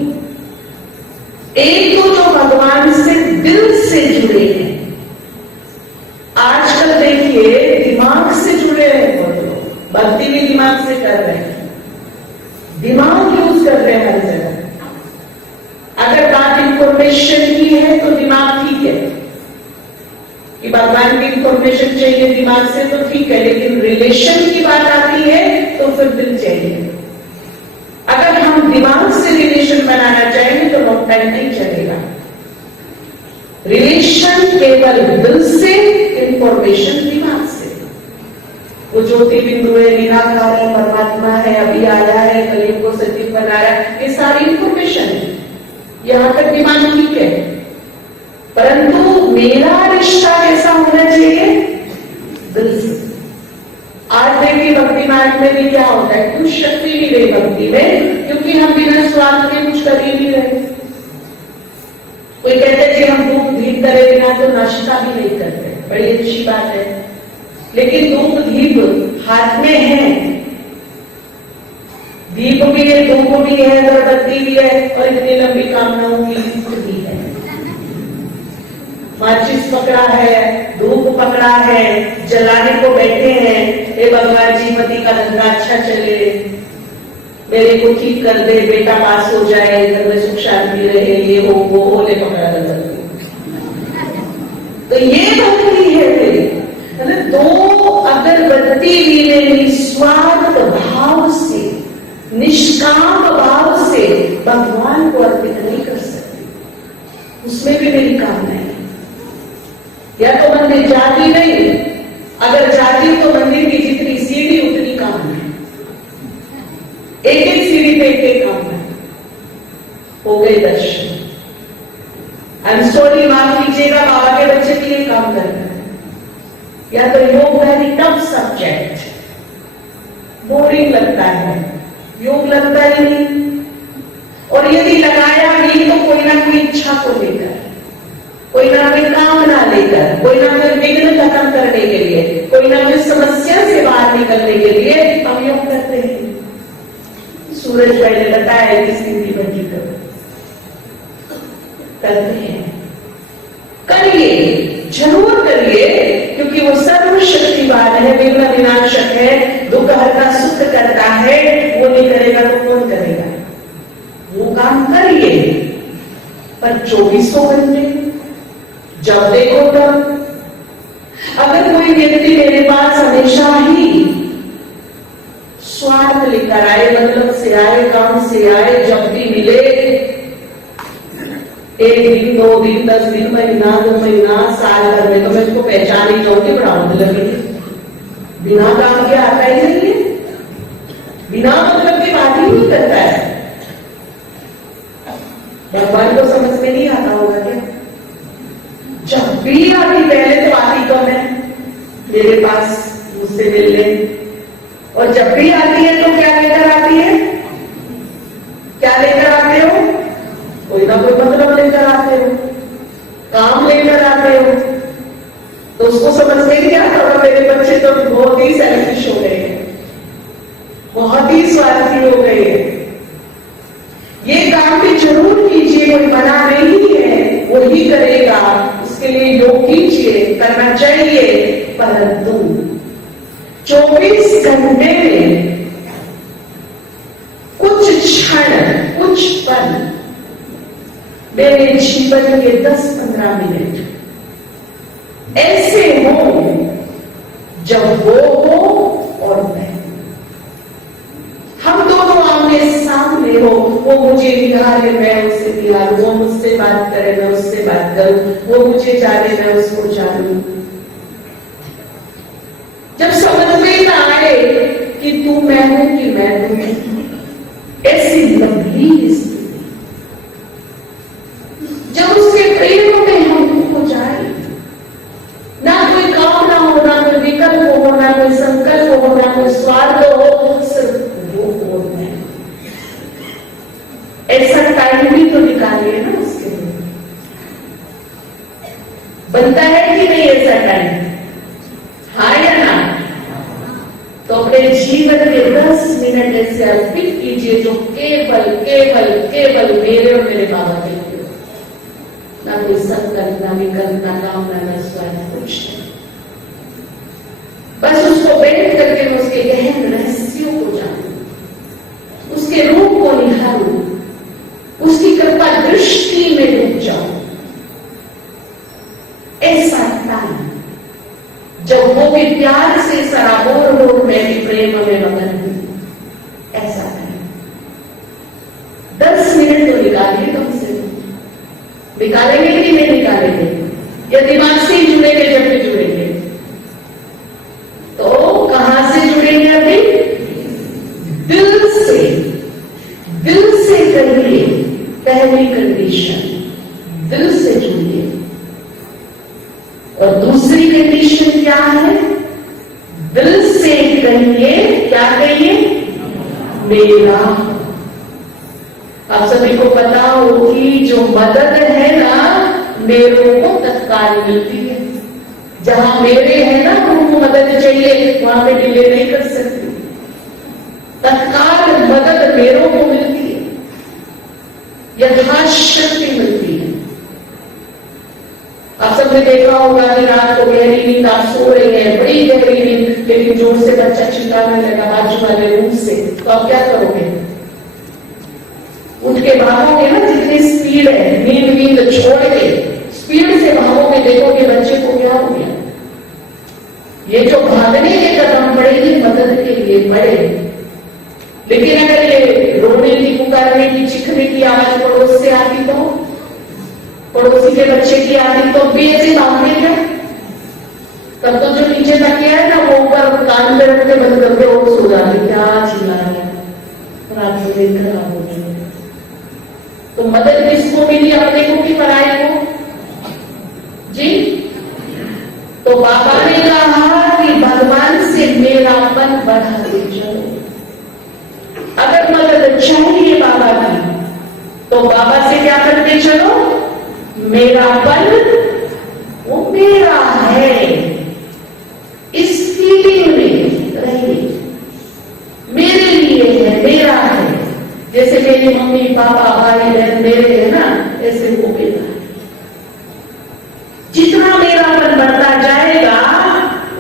एक तो जो भगवान से दिल से जुड़े हैं। आजकल देखिए दिमाग से जुड़े हैं बहुत लोग, भक्ति भी दिमाग से कर रहे हैं, दिमाग यूज कर रहे हैं हर जगह। अगर बात इंफॉर्मेशन की है तो दिमाग ठीक है कि भगवान की इंफॉर्मेशन चाहिए दिमाग से तो ठीक है, लेकिन रिलेशन की बात आती है तो फिर दिल चाहिए। अगर हम दिमाग से रिलेशन बनाना चाहेंगे तो लॉन्ग टाइम नहीं चलेगा। रिलेशन केवल दिल से, इंफॉर्मेशन दिमाग से। वो ज्योति बिंदु है, निराकार है, परमात्मा है, अभी आया है, कलयुग को सचिव बनाया, ये सारी इंफॉर्मेशन है। यहां तक दिमाग ठीक है, परंतु मेरा रिश्ता कैसा होना चाहिए? दिल से। आज देखिए भक्ति मार्ग में भी क्या होता है, कुछ शक्ति नहीं रही भक्ति में, क्योंकि हम बिना स्वार्थ के कुछ कर ही नहीं रहे। कोई कहते हैं कि हम धूप दीप करे बिना तो नाश्ता भी नहीं करते, बड़ी अच्छी बात है, लेकिन धूप दीप हाथ में है, दीप भी है, धूप भी है, अगरबत्ती भी है, और इतनी लंबी कामनाओं की लिस्ट भी है। माचिस पकड़ा है, धूप पकड़ा है, जलाने को बैठे हैं, हे भगवान जी पति का धंधा अच्छा चले, मेरे को ठीक कर दे, बेटा पास हो जाए, घर में सुख शांति रहे, ये हो वो हो, ले पकड़ा अगरबत्ती। तो ये भक्ति है मेरी। मतलब दो अगरबत्ती लीने निस्वार्थ भाव से, निष्काम भाव से भगवान को अर्पित नहीं कर सकती, उसमें भी मेरी कामना है। या तो मंदिर जाती नहीं, अगर जाती तो मंदिर की जितनी सीढ़ी उतनी कामना है, एक एक सीढ़ी पे एक एक कामना है। हो गए दर्शन। अनसोनी माफ कीजिएगा, बाबा के बच्चे के लिए काम करना है। या तो योग वेरी टफ सब्जेक्ट, बोरिंग लगता है, योग लगता ही नहीं, और यदि लगाया भी तो कोई ना कोई इच्छा को लेकर, कोई ना कोई कामना लेकर, कोई ना कोई विघ्न खत्म करने के लिए, कोई ना कोई समस्या से बाहर निकलने के लिए हम योग करते हैं। सूरज भाई ने बताया कि सिंधी बंदी करते हैं। करिए, जरूर करिए, क्योंकि वो सर्वशक्तिवान है, विघ्न विनाशक है, दुख हरता सुख करता है। वो नहीं करेगा तो कौन करेगा? वो काम करिए, पर 24 घंटे जब देखो तब। अगर कोई व्यक्ति मेरे पास हमेशा ही स्वार्थ लेकर आए, मतलब से आए, काम से आए, जब भी मिले, 1 दिन 2 दिन 10 दिन, महीना 2 महीना, साल भर में, तो मैं इसको पहचान ही जाऊंगी, बड़ा मतलब बिना काम के आता ही नहीं है, बिना मतलब की बात ही नहीं करता है। भगवान को समझ में नहीं आता होगा क्या? जब भी आती, पहले तो आती तो मैं मेरे पास मुझसे मिलने, और जब भी आती है तो क्या लेकर आती है? क्या लेकर आते हो? कोई ना कोई मतलब लेकर आते हो, काम लेकर आते हो। तो उसको समझ में नहीं आता होगा मेरे बच्चे तो बहुत ही सेल्फिश हो गए हैं, बहुत ही स्वार्थी हो गए हैं। ये काम भी जरूर कीजिए, कोई मना नहीं है, वो ही करेगा, उसके लिए योग कीजिए, करना चाहिए, परंतु 24 घंटे में कुछ क्षण, कुछ पल, मेरे जीवन के 10-15 मिनट ऐसे हो जब वो हो और मैं, हम दोनों आमने सामने हो, वो मुझे निहारे, मैं उससे निहारूं, वो मुझसे बात करे, मैं उससे बात करूं, वो मुझे जाने, मैं उसको जानूं। जब समझ में ना आए कि तू मैं हूं कि मैं तू, ऐसी लंबी स्थिति, जब उसके प्रेम में हम हो जाए, ना कोई कामना हो, ना कोई विकल्प हो, ना कोई संकल्प हो, ना कोई स्वार्थ हो, सिर्फ वो हो मैं। ऐसा टाइम भी तो निकालिए ना उसके लिए, बनता है कि नहीं ऐसा टाइम? हाँ या ना? तो अपने जीवन के 10 मिनट ऐसे अर्पित कीजिए जो केवल केवल केवल मेरे और मेरे बाबा के लिए, ना कोई संकल्प, ना विकल्प, ना कामना, ना स्वार्थ, कुछ नहीं। बस उसको बैठ करके मैं उसके गहन रहस्यों को जानूं, उसके रूप को निहारूं, उसकी कृपा दृष्टि में डूब जाऊं। ऐसा टाइम जब वो भी प्यार से सराबोर हो, मैं भी प्रेम में मगन हूं, ऐसा टाइम 10 मिनट तो निकालिए कम से कम। निकालेंगे कि नहीं निकालेंगे? या दिमाग से ही जुड़ेंगे? जब भी जुड़ेंगे तो कहां से जुड़ेंगे? अभी दिल से, दिल से करिए। पहली कंडीशन, दिल से जुड़िए। और दूसरी कंडीशन क्या है? दिल से कहिए, क्या कहिए? मेरा। आप सभी को पता हो कि जो मदद है ना, मेरों को तत्काल मिलती है। जहां मेरे है ना, उनको मदद चाहिए, वहां पे डिले नहीं कर सकती, तत्काल मदद मेरों को मिलती है, यथाशक्ति मिलती है। आप सबने देखा होगा कि रात को गहरी नींद आप सो रहे हैं, बड़ी गहरी नींद, लेकिन जोर से बच्चा चिल्लाने लगा बाजू वाले रूम से, तो आप क्या करोगे? उठ के भागोगे ना, जितनी स्पीड है, नींद छोड़ के स्पीड से भागोगे, देखोगे बच्चे को क्या हो गया। ये जो भागने के कदम पड़े, ये मदद के लिए पड़े। लेकिन अगर ये रोने की, पुकारने की, चीखने की आवाज पड़ोस से आती तो, पड़ोसी के बच्चे की आती तो भी ऐसे भागने क्या? तब तो जो नीचे तकिया है ना, वो ऊपर कान पे रख के बंद करके वो सो जाते, क्या चिल्ला रहे हैं, रात को दिन खराब हो गई। तो मदद किसको मिली? अपने को कि पराई को? जी। तो बाबा ने कहा कि भगवान से मेरापन बढ़ाते चलो। अगर मदद चाहिए बाबा की, तो बाबा से क्या करते चलो? मेरापन, वो मेरा है, इस फीलिंग में रहिए, मेरे लिए है, मेरा है। जैसे मेरी मम्मी, पापा, भाई बहन मेरे है ना, ऐसे वो मेरा है। जितना मेरापन बढ़ता जाएगा,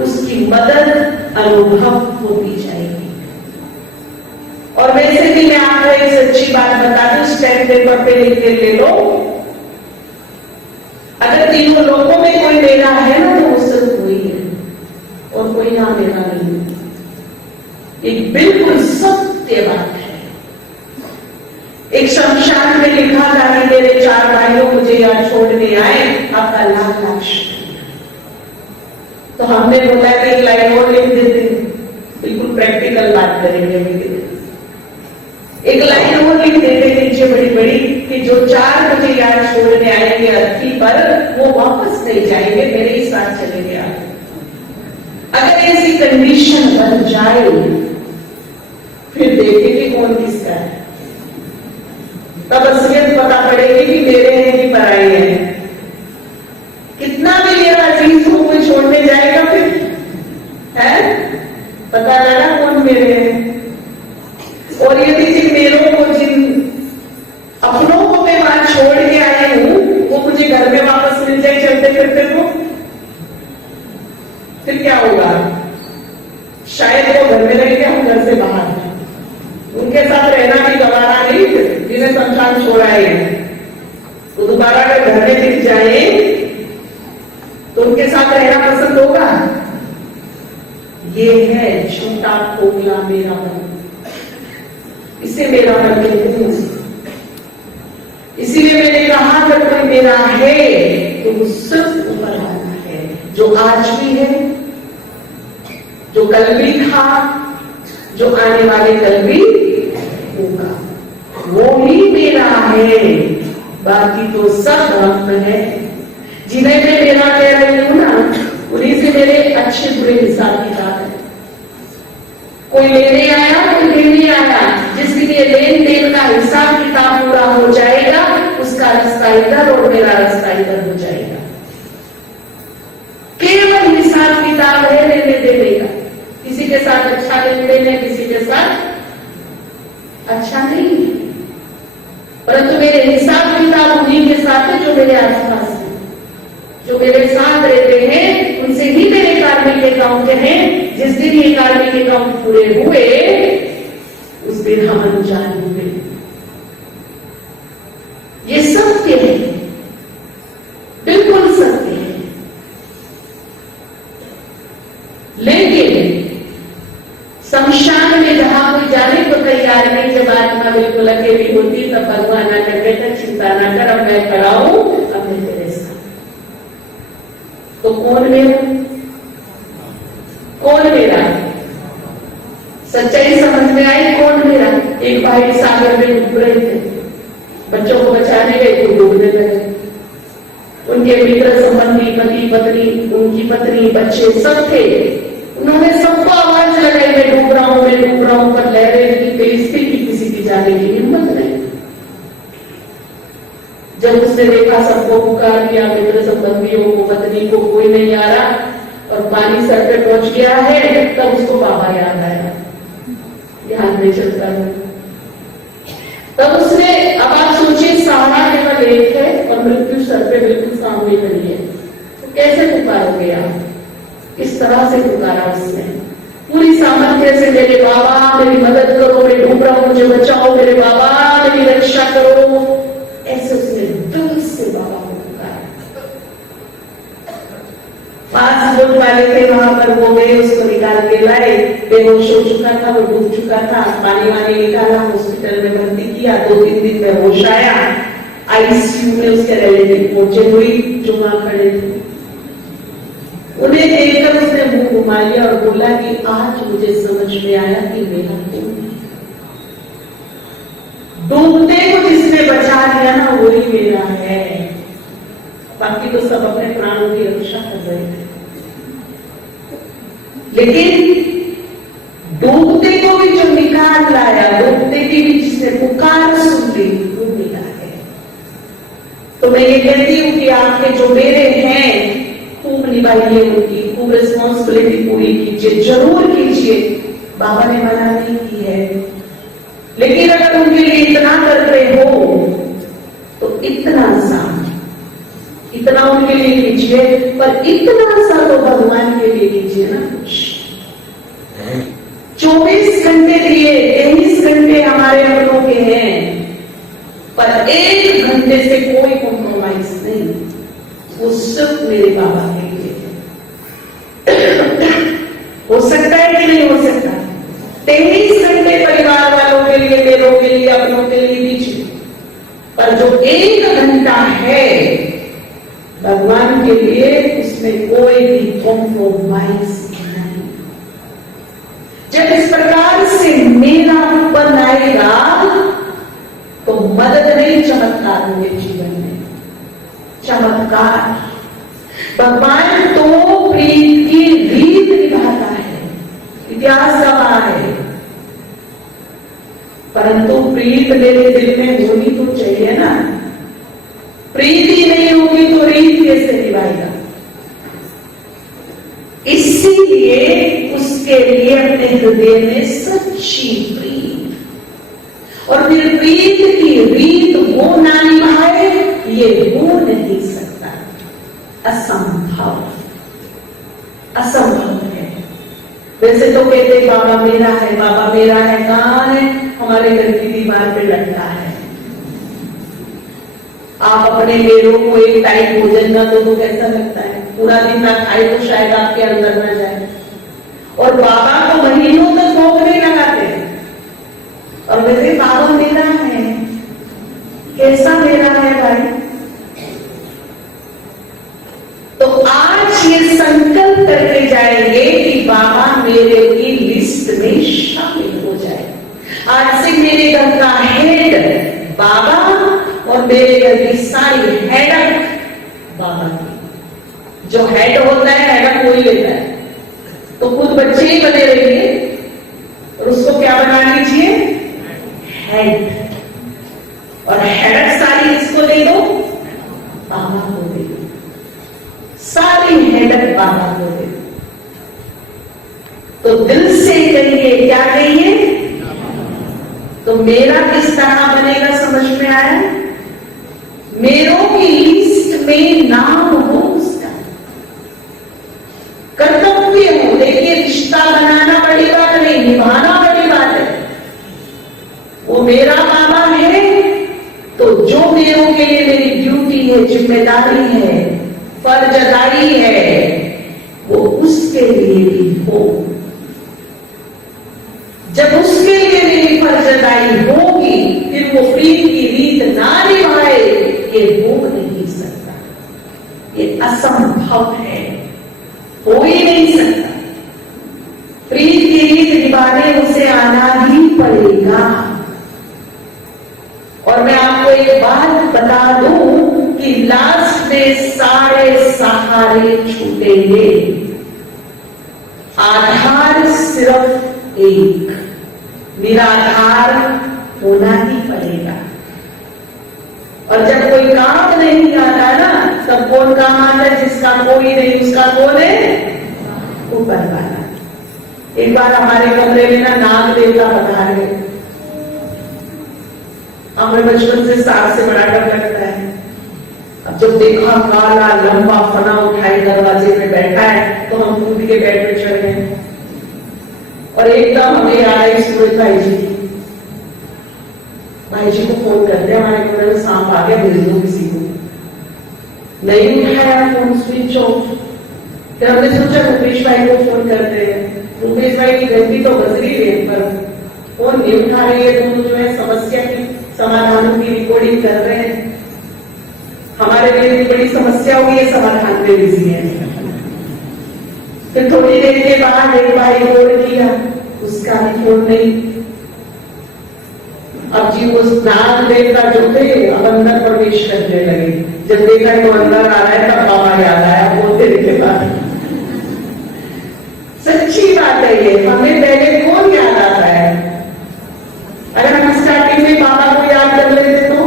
उसकी मदद अनुभव होती जाएगी। और वैसे भी मैं आपको एक सच्ची बात बता दूं, स्टैम्प पेपर पे लिख के ले लो, अगर तीनों लोगों में कोई मेरा है ना, तो वो सिर्फ वही है, और कोई ना मेरा नहीं। एक बिल्कुल सत्य बात है। एक शमशान में लिखा था कि मेरे 4 भाइयों मुझे यहाँ छोड़ने आए, आपका लाख लाख शुक्रिया। तो हमने बोला कि एक लाइन और लिख देते, बिल्कुल प्रैक्टिकल बात करेंगे। एक लाइन और लिख देते नीचे बड़ी बड़ी कि जो 4 पर वो वापस नहीं जाएंगे, मेरे ही साथ चलेंगे आगे। अगर ऐसी कंडीशन बन जाए फिर देखेंगे कौन किसका है, तब असलियत पता पड़ेगी कि मेरे हैं कि पराए हैं। कितना भी मेरा अजीज को कोई छोड़ने जाएगा फिर है, पता लगा कौन मेरे हैं। और यदि जिन मेरों को, जिन अपनों को मैं वहां छोड़ के आई हूं, वो मुझे घर में वापस मिल जाए चलते फिरते तो फिर क्या होगा? शायद वो घर में रहेंगे, हम घर से बाहर। उनके साथ रहना भी गवारा नहीं, जिन्हें शमशान छोड़ा है तो दोबारा अगर घर में दिख जाए तो उनके साथ रहना पसंद होगा? ये है छोटा खोखला मेरा मन, इसे मेरा मन कहते हैं। इसीलिए मैंने कहा अगर कोई मेरा है तो वो सिर्फ ऊपर वाला है, जो आज भी है, जो कल भी था, जो आने वाले कल भी होगा, वो ही मेरा है। बाकी तो सब हम है। जिन्हें मैं मेरा कह रही हूं ना, उन्हीं से मेरे अच्छे बुरे हिसाब किताब है। कोई लेने आया, कोई देने आया, जिसके लिए लेन देन का हिसाब किताब पूरा हो जाएगा, उसका रास्ता इधर और मेरा रास्ता इधर हो जाएगा। केवल हिसाब किताब है लेने देने का। किसी के साथ अच्छा लेन देन है, किसी के साथ अच्छा नहीं है, परंतु मेरे हिसाब किताब उन्हीं के साथ है जो मेरे आसपास है, जो मेरे साथ रहते हैं, उनसे ही मेरे कार्मिक अकाउंट हैं। जिस दिन ये कार्मिक अकाउंट पूरे हुए उस दिन हम अनजान हुए। ये सत्य है, बिल्कुल सत्य है। लेकिन शमशान में जहां कोई जाने को तैयार नहीं, जब आत्मा बिल्कुल अकेली होती, तब भगवान आकर कहता चिंता ना कर, अब मैं खड़ा हूं, अब मैं तेरे साथ। तो कौन मेरा, कौन मेरा? सच्चाई समझ में आई कौन मेरा? एक भाई सागर में डूब रहे थे, बच्चों को बचाने गए तो डूबने लगे। उनके मित्र संबंधी, पति पत्नी, उनकी पत्नी, बच्चे सब थे। उन्होंने सबको आवाज लगाई, मैं डूब रहा हूं, मैं डूब रहा हूं, पर लहरें इतनी तेज थी कि किसी की जाने की हिम्मत नहीं। जब उसने देखा सबको पुकार किया, मित्र संबंधियों को, पत्नी को, कोई नहीं आ रहा और पानी सर पे पहुंच गया है, तब उसको बाबा याद आया। ध्यान नहीं चलता है तब उसने, अब आप सोचिए सहारा केवल एक है और मृत्यु सर पे बिल्कुल सामने खड़ी है, तो कैसे पुकारोगे आप? किस तरह से पुकारा उसने? पूरी सामर्थ्य से, मेरे बाबा मेरी मदद करो, मैं डूब रहा हूं, मुझे बचाओ, मेरे बाबा मेरी रक्षा करो। ऐसे उसने दिल से बाबा को पुकारा। 5 लोग वाले थे वहां पर, वो गए, उसको निकाल के लाए। बेहोश हो चुका था, वो डूब चुका था, पानी वानी निकाला, हॉस्पिटल में भर्ती किया। 2-3 दिन में होश आया। आईसीयू में उसके रिलेटिव पहुंचे हुई जो वहां खड़े थे। उन्हें देखकर उसने मुंह घुमा लिया और बोला कि आज मुझे समझ में आया कि मेरा कौन है। डूबते को जिसने बचा लिया ना, वही मेरा है। बाकी तो सब अपने प्राणों की रक्षा कर रहे थे, लेकिन डूबते को भी जो निकाल लाया, डूबते की भी जिसने पुकार सुन ली, वो मेरा है। तो मैं ये कहती हूँ कि आपके जो मेरे हैं, खूब निभाइए, उनकी खूब रिस्पॉन्सिबिलिटी पूरी कीजिए, जरूर कीजिए। बाबा ने मना नहीं की है, लेकिन अगर उनके लिए इतना करते हो तो इतना उनके लिए कीजिए, पर इतना सा तो भगवान के लिए कीजिए ना। 24 घंटे दिए, 23 घंटे हमारे अपनों के हैं, पर 1 घंटे से कोई कॉम्प्रोमाइज नहीं, वो सिर्फ मेरे बाबा के लिए। हो सकता है कि नहीं हो सकता? 23 घंटे परिवार वालों के लिए, मेरों के लिए, अपनों के लिए दीजिए, पर जो 1 घंटा है भगवान के लिए, उसमें कोई भी कॉम्प्रोमाइज नहीं। जब इस प्रकार से मेरा बन आएगा तो मदद नहीं, चमत्कार होंगे जीवन में। चमत्कार। भगवान तो प्रीत की रीत निभाता है, इतिहास गवाह है, परंतु प्रीत मेरे दिल में होनी तो चाहिए ना। प्रीत ही नहीं होगी तो रीत कैसे निभाएगा? इसीलिए उसके लिए अपने हृदय में सच्ची प्रीत, और फिर प्रीत की रीत वो ना निभाए, ये हो नहीं सकता, असंभव, असंभव है। वैसे तो कहते बाबा मेरा है, बाबा मेरा है, कहां है? हमारे घर की दीवार पे लटका है। आप अपने बेरों को एक टाइम भोजन ना दो तो कैसा लगता है? पूरा दिन ना खाए तो शायद आपके अंदर ना जाए। और बाबा को महीनों तक भोग नहीं लगाते, और वैसे बाबा मेरा है। कैसा मेरा है भाई? तो आज ये संकल्प करके जाएंगे कि बाबा मेरे की लिस्ट में शामिल हो जाए। आज से मेरे घर का हेड बाबा, और मेरे घर की सारी हेडक बाबा की। जो हेड होता है हेडक कोई लेता है, तो खुद बच्चे ही बने रहेंगे और उसको क्या बना लीजिए? हेड। और हेडक सारी किसको दे दो? बाबा को दे दो। सारी हेडक बाबा को दे दो। तो दिल से कहिए, क्या कहिए? तो मेरा किस तरह बनेगा समझ में आया? मेरों की लिस्ट में नाम हो उसका, कर्तव्य हो। देखिए, रिश्ता बनाना बड़ी बात नहीं, निभाना बड़ी बात है। वो मेरा बाबा है तो जो मेरों के लिए मेरी ड्यूटी है, जिम्मेदारी है, फर्ज अदाई है, वो उसके लिए भी हो। जब उसके लिए मेरी फर्ज अदाई होगी, फिर वो प्रीत की रीत ना निभाए, ये हो नहीं सकता, ये असंभव है, हो ही नहीं सकता। प्रीत की रीत निभाने उसे आना ही पड़ेगा। और मैं आपको एक बात बता दूं कि लास्ट में सारे सहारे छूटेंगे, आधार सिर्फ एक, निराधार होना ही पड़ेगा। और जब कोई काम नहीं आता ना, तब कौन काम आता है? जिसका कोई नहीं, उसका कौन है? ऊपर वाला। एक बार हमारे कमरे में ना नाग देवता पधारे। हमें बचपन से सांप से बड़ा डर लगता है। अब जब देखा काला लंबा फना उठाए दरवाजे में बैठा है, तो हम कूद के बेड पे चढ़ गए। और एकदम हमें याद आई सूरज भाई जी की। भाई जी को फोन करते हैं, हमारे कमरे में सांप आ गया, भेज दो किसी को। नहीं उठाया फोन, स्विच ऑफ। फिर हमने सोचा रुपेश भाई को फोन करते हैं। रुपेश भाई की घंटी तो बज रही है, पर फोन नहीं उठा रही है। दोनों जो है समस्या की समाधानों की रिकॉर्डिंग कर रहे हैं। हमारे लिए बड़ी समस्या हुई है, समाधान में बिजी है। फिर थोड़ी देर के बाद एक भाई फोन किया, उसका भी फोन नहीं। अब जी वो नाग देवता जो थे अब अंदर प्रवेश करने लगे। जब देखा वो अंदर आ रहा है, तब बाबा याद आया बहुत देर के बाद। सच्ची बात है ये, हमें पहले कौन याद आता है? अगर हम स्टार्टिंग में बाबा को याद कर लेते तो।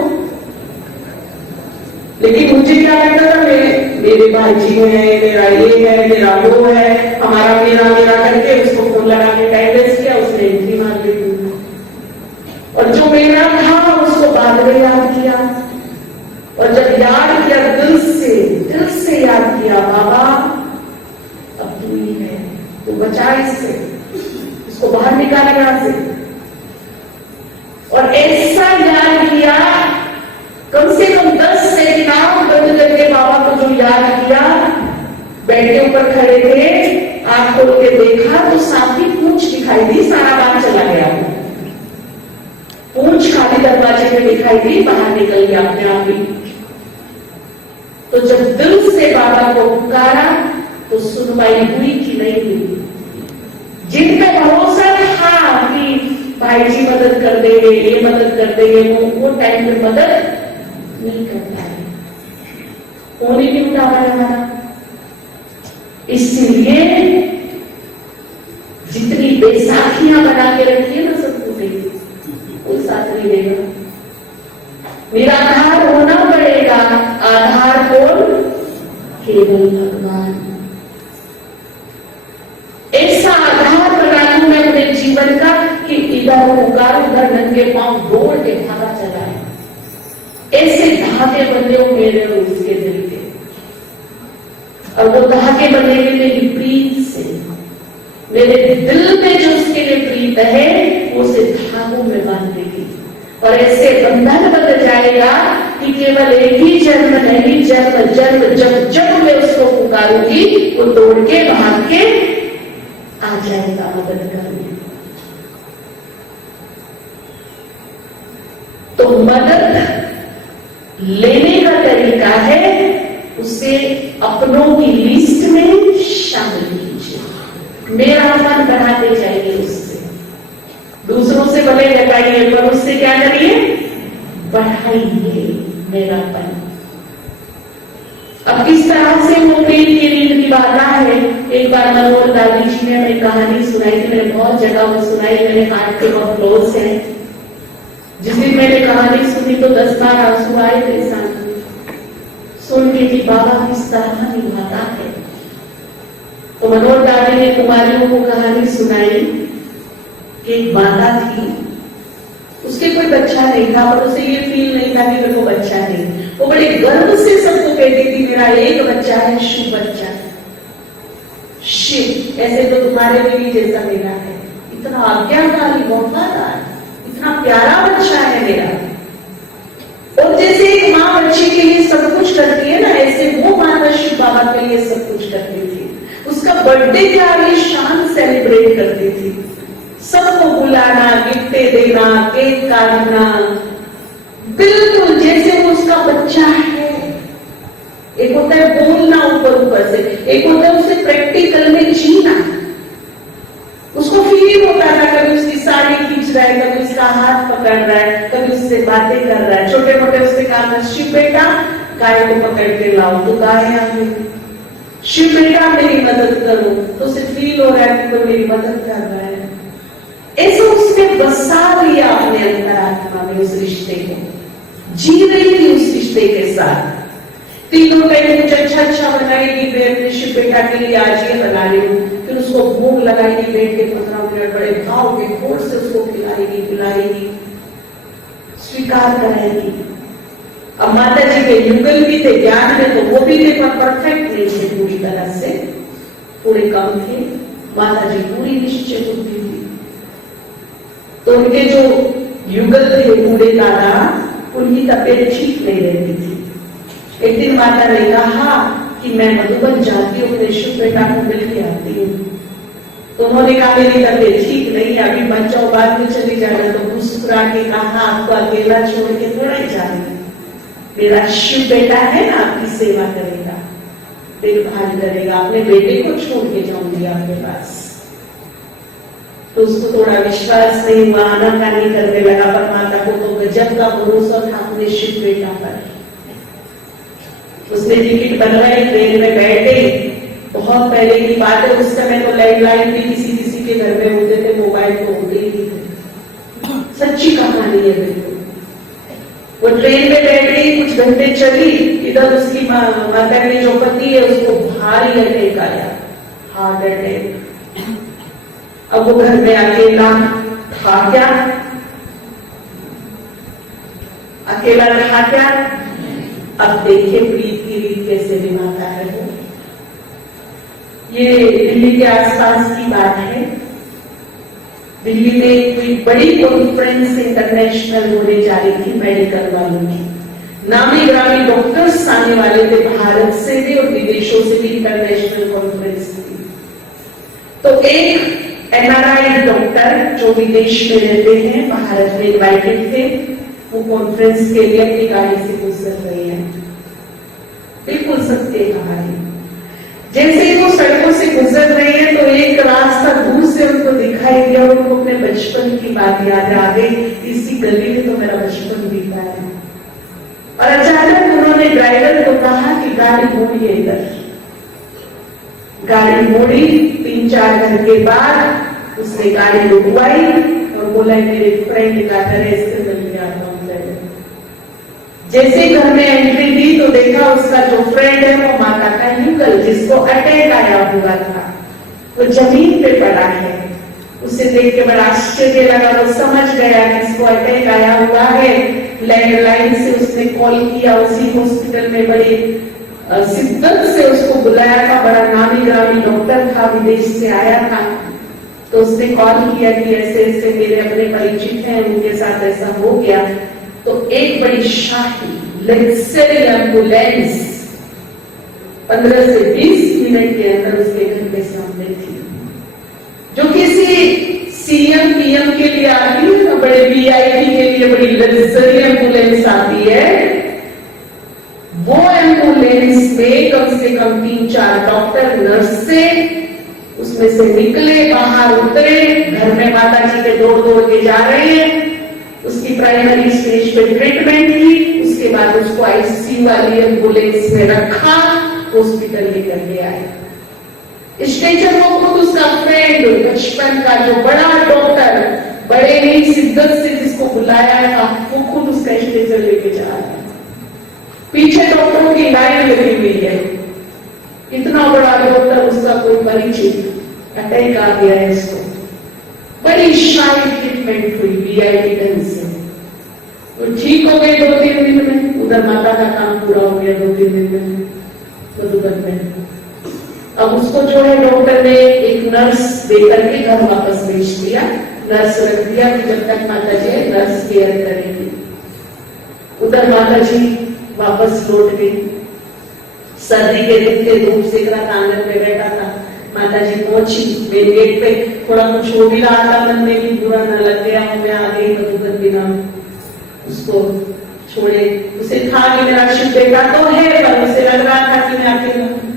लेकिन मुझे क्या लगता था, मेरे भाई जी है, मेरा ये है, मेरा वो है, हमारा मेरा मेरा करके उसको फोन लगा के टाइम वेस्ट किया, उसने एंट्री मार दी। और जो मेरा था उसको बाद में याद किया। और जब याद किया, दिल से याद किया, बाबा अब तू ही है, तू बचा इससे, इसको बाहर निकाल यहां से। और ऐसा याद किया, कम से कम 10 सेकंड आंख बंद करके बाबा को जो याद किया, बेड के ऊपर खड़े थे, आंख खोल के देखा तो सांप की पूंछ दिखाई दी। सारा बात चला गया, पूंछ खाली दरवाजे में दिखाई दी, बाहर निकल गया अपने आप ही। तो जब दिल से बाबा को पुकारा तो सुनवाई हुई कि नहीं हुई? जिन पे भरोसा था कि भाई जी मदद कर देंगे, ये मदद कर देंगे, वो टाइम पे मदद नहीं करता है। फोन ही नहीं उठा पाया हमारा। इसलिए जितनी बैसाखियां बना के रखी है ना सबको देगी, कोई साथ नहीं देगा। निराधार होना पड़ेगा, आधार कौन? केवल भगवान। ऐसा आधार बना लूं मैं अपने जीवन का कि इधर पुकार उधर नंगे पांव दौड़ के भागा चला है। ऐसे धागे बंधे हो मेरे और उसके दिल के, और वो धागे बंधेंगे मेरी प्रीत से। मेरे दिल में जो उसके लिए प्रीत है वो उसे धागों में बांध देगी, और ऐसे बंधन बन जाएगा कि केवल एक ही जन्म नहीं, जन्म जन्म जब जब मैं उसको पुकारूंगी वो दौड़ के भाग के आ जाएगा मदद करने। तो मदद लेने का तरीका है उसे अपनों की लिस्ट में शामिल कीजिए। मेरा मन बनाते जाइए उससे, दूसरों से भले लगाइए पर उससे क्या करिए? बढ़ाइए मेरापन। अब किस तरह से वो प्रेम की रीत निभाता है, एक बार मनोहर दादी जी ने हमें कहानी सुनाई थी। मैंने बहुत जगह वो सुनाई, मेरे हार्ट के बहुत क्लोज है। जिस दिन मैंने कहानी सुनी तो 10 बार आंसू आए थे साथ में, सुन के कि बाबा किस तरह निभाता है। तो मनोहर दादी ने कुमारियों को कहानी सुनाई कि एक माता थी, उसके कोई बच्चा नहीं था और उसे ये फील नहीं था कि मेरे को बच्चा नहीं। वो बड़े गर्व से सबको कहती थी मेरा एक बच्चा है, शिव बच्चा है। शिव ऐसे तो तुम्हारे बेबी जैसा मेरा है, इतना आज्ञाकारी वफादार, इतना प्यारा बच्चा है मेरा। और जैसे एक माँ बच्चे के लिए सब कुछ करती है ना, ऐसे वो माता शिव बाबा के लिए सब कुछ करती थी। उसका बर्थडे क्या ये शान सेलिब्रेट करती थी, सबको बुलाना, गिफ्टें देना, केक काटना, बिल्कुल जैसे वो उसका बच्चा है। एक होता है बोलना ऊपर ऊपर से, एक होता है उसे प्रैक्टिकल में जीना। उसको फील होता था कभी उसकी साड़ी खींच रहा है, कभी उसका हाथ पकड़ रहा है, कभी उससे बातें कर रहा है। छोटे मोटे उससे काम है, शिव बेटा गाय को पकड़ के लाओ, तो गाय आ गई। शिव बेटा मेरी मदद करो, तो उसे फील हो रहा है कि तो मेरी मदद कर रहा है। ऐसे उसने बसा लिया अपने अंतरात्मा में उस रिश्ते को, जी रही थी उस रिश्ते के साथ। तीनों टाइम कुछ अच्छा अच्छा बनाएगी, अपने शिव बेटा के लिए आज ये बना रही हूँ, फिर उसको भूख लगाएगी, बैठ के 15 मिनट बड़े भाव के घोर से उसको खिलाएगी पिलाएगी, स्वीकार कराएगी। अब माता जी के युगल भी थे, ज्ञान में तो वो भी थे पर परफेक्ट नहीं थे, पूरी तरह से पूरे कम थे। माता जी पूरी निश्चय बुद्धि थी। तो उनके जो युगल थे बूढ़े दादा, उनकी तबीयत ठीक नहीं रहती थी। एक दिन माता ने कहा कि मैं मधुबन जाती हूँ, अपने शिव बेटा को मिल के आती हूँ। तो उन्होंने कहा मेरी तबीयत ठीक नहीं है, अभी मत जाओ, बाद में चली जाना। तो मुस्कुरा के कहा आपको अकेला छोड़ के थोड़ा ही जाएंगे, मेरा शिव बेटा है ना, आपकी सेवा करेगा, देखभाल करेगा, अपने बेटे को छोड़ के जाऊंगी आपके पास। तो उसको थोड़ा विश्वास नहीं हुआ, आनाकानी करने लगा, पर माता को तो गजब का भरोसा था अपने शिव बेटा पर। उसने टिकट बनवाई, ट्रेन में बैठ गई। बहुत पहले की बात है, उस समय तो लैंडलाइन भी किसी किसी के घर में होते थे, मोबाइल तो होते ही थे। सच्ची कहानी है बिल्कुल। वो ट्रेन में बैठ गई, कुछ घंटे चली, इधर उसकी माता की जो पति है उसको भारी अटैक आया, हार्ट अटैक। अब वो घर में अकेला था क्या? अकेला था क्या? अब देखिए प्रीत की रीत कैसे निभाता है वो। ये दिल्ली के आसपास की बात है। दिल्ली में कोई बड़ी कॉन्फ्रेंस इंटरनेशनल होने जा रही थी मेडिकल वालों की। नामी ग्रामी डॉक्टर्स आने वाले थे, भारत से भी और विदेशों से भी इंटरनेशनल कॉन्फ्रेंस थी। तो एक एनआरआई डॉक्टर जो विदेश में रहते हैं, भारत में इन्वाइटेड थे, वो कॉन्फ्रेंस के लिए अपनी गाड़ी से गुजर रही है। बिल्कुल सत्य कहानी। जैसे ही वो सड़कों से गुजर रही है तो एक रास्ता दूर से उनको दिखाई दिया, उनको अपने बचपन की बात याद आ गई, इसी गली में तो मेरा बचपन बीता है। और अचानक उन्होंने ड्राइवर को कहा कि गाड़ी मोड़ी है इधर, गाड़ी मोड़ी 3-4 घंटे बाद उसने गाड़ी रुकवाई और बोला मेरे फ्रेंड का घर है, इससे मिल गया। जैसे घर में एंट्री दी तो देखा उसका जो फ्रेंड है वो माता का युगल जिसको अटैक आया हुआ था वो जमीन पे पड़ा है। उसे देख के बड़ा आश्चर्य लगा, वो समझ गया कि इसको अटैक आया हुआ है। लैंडलाइन से उसने कॉल किया, उसी हॉस्पिटल में बड़ी शिद्दत से उसको बुलाया था, बड़ा नामी ग्रामी डॉक्टर था, विदेश से आया था। तो उसने कॉल किया कि ऐसे ऐसे मेरे अपने परिचित हैं, उनके साथ ऐसा हो गया। तो एक बड़ी शाही लग्जरी एम्बुलेंस 15 से 20 मिनट के अंदर उसके घर के सामने थी। जो किसी सीएम पीएम के लिए आती है ना, बड़े वीआईपी के लिए बड़ी लग्जरी एम्बुलेंस आती है, वो एम्बुलेंस में कम से कम 3-4 डॉक्टर नर्स से उसमें से निकले, बाहर उतरे, घर में माता जी के दौड़ दौड़ के जा रहे हैं। उसकी प्राइमरी स्टेज पे ट्रीटमेंट की, उसके बाद उसको आईसीयू वाली एम्बुलेंस में रखा, हॉस्पिटल लेकर के आए। स्टेशन पर खुद उसका फ्रेंड बचपन का जो बड़ा डॉक्टर, बड़े ही शिद्दत से जिसको बुलाया था, वो खुद उसका स्टेशन लेके जा रहा है। पीछे डॉक्टरों की लाइन लगी हुई है, इतना बड़ा डॉक्टर, उसका कोई परिचित, अटैक आ गया है इसको। बड़ी शाही ट्रीटमेंट हुई वीआईपी ढंग से, तो ठीक हो गए 2-3 दिन में। उधर माता का काम पूरा हो गया 2-3 दिन में मधुबन में। अब उसको जो है डॉक्टर ने एक नर्स देकर के घर वापस भेज दिया, नर्स रख दिया कि जब तक माता जी नर्स केयर करेगी। उधर माता जी वापस लौट गई। सर्दी के दिन के धूप सेक रहा था, आंगन में बैठा था। माता जी पहुंची मेन गेट पे, थोड़ा कुछ हो भी रहा था मन में कि बुरा न लग गया हूं मैं, आ गई मधुबन बिना उसको छोड़े। उसे था कि मेरा शिव बेटा तो है, पर उसे लग रहा था कि मैं अकेला हूं।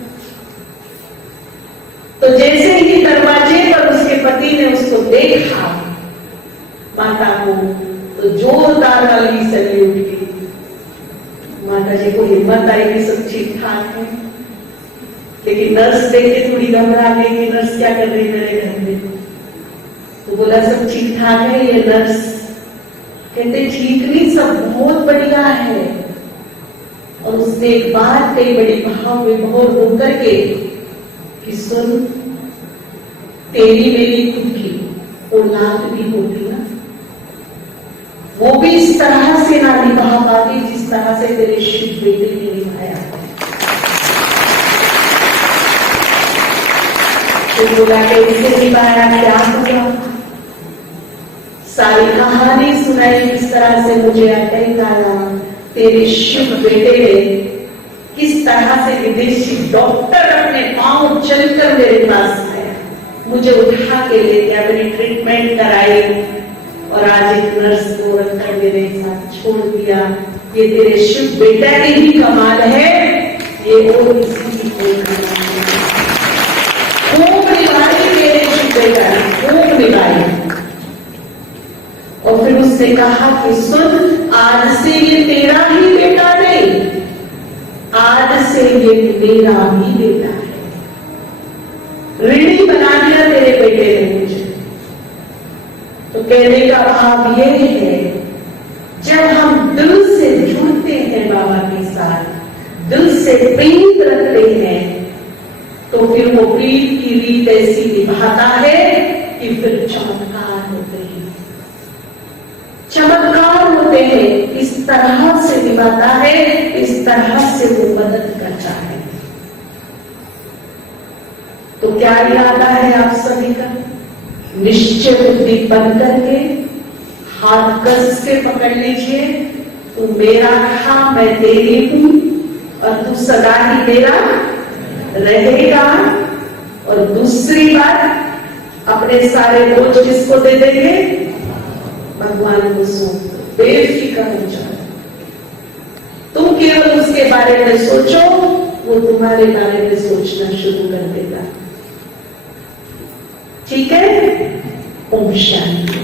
तो जैसे ही दरवाजे पर उसके पति ने उसको देखा माता को, तो जोरदार वाली सैल्यूट की। माता जी को हिम्मत आई कि सब ठीक ठाक है, लेकिन नर्स देख के थोड़ी घबरा गई कि नर्स क्या कर रही है मेरे घर में। तो बोला सब ठीक ठाक है। ये नर्स कहते ठीक नहीं, सब बहुत बढ़िया है। और उसने एक बात कही बड़ी भाव में बहुत रो करके कि सुन, तेरी मेरी खुद की औलाद भी होती ना, वो भी इस तरह से ना निभा पाती जिस तरह से तेरे शिव बेटे ने निभाया। तो बोला कैसे निभाया, क्या हुआ, सारी कहानी सुनाई किस तरह से मुझे अटैक आया, तेरे शिव बेटे ने किस तरह से विदेशी डॉक्टर अपने पांव चलकर मेरे पास आया, मुझे उठा के ले गया, मेरी ट्रीटमेंट कराई और आज एक नर्स को रखकर मेरे साथ छोड़ दिया। ये तेरे शिव बेटा की ही कमाल है, ये और किसी की कोई कमाल नहीं। खूब निभाई मेरे शिव बेटा ने, खूब निभाई। और फिर उसने कहा कि सुन, आज से ये तेरा ही बेटा नहीं, आज से ये मेरा भी बेटा है। ऋणी बना दिया तेरे बेटे ने मुझे। तो कहने का भाव ये है, जब हम दिल से जुड़ते हैं बाबा के साथ, दिल से प्रीत रखते हैं, तो फिर वो प्रीत की रीत ऐसी निभाता है कि फिर चमत्कार होते हैं, चमत्कार होते हैं। इस तरह से निभाता है, इस तरह से वो मदद करता है। तो क्या इरादा है आप सभी का? निश्चय बुद्धि बन करके हाथ कस के पकड़ लीजिए, तू मेरा था, मैं तेरी हूं, और तू सदा ही मेरा रहेगा। और दूसरी बात, अपने सारे बोझ किसको दे देंगे? भगवान को सौंप दो, बेफिक्र हो जाओ। तुम केवल उसके बारे में सोचो, वो तुम्हारे बारे में सोचना शुरू कर देगा। ठीक है? ओम शांति।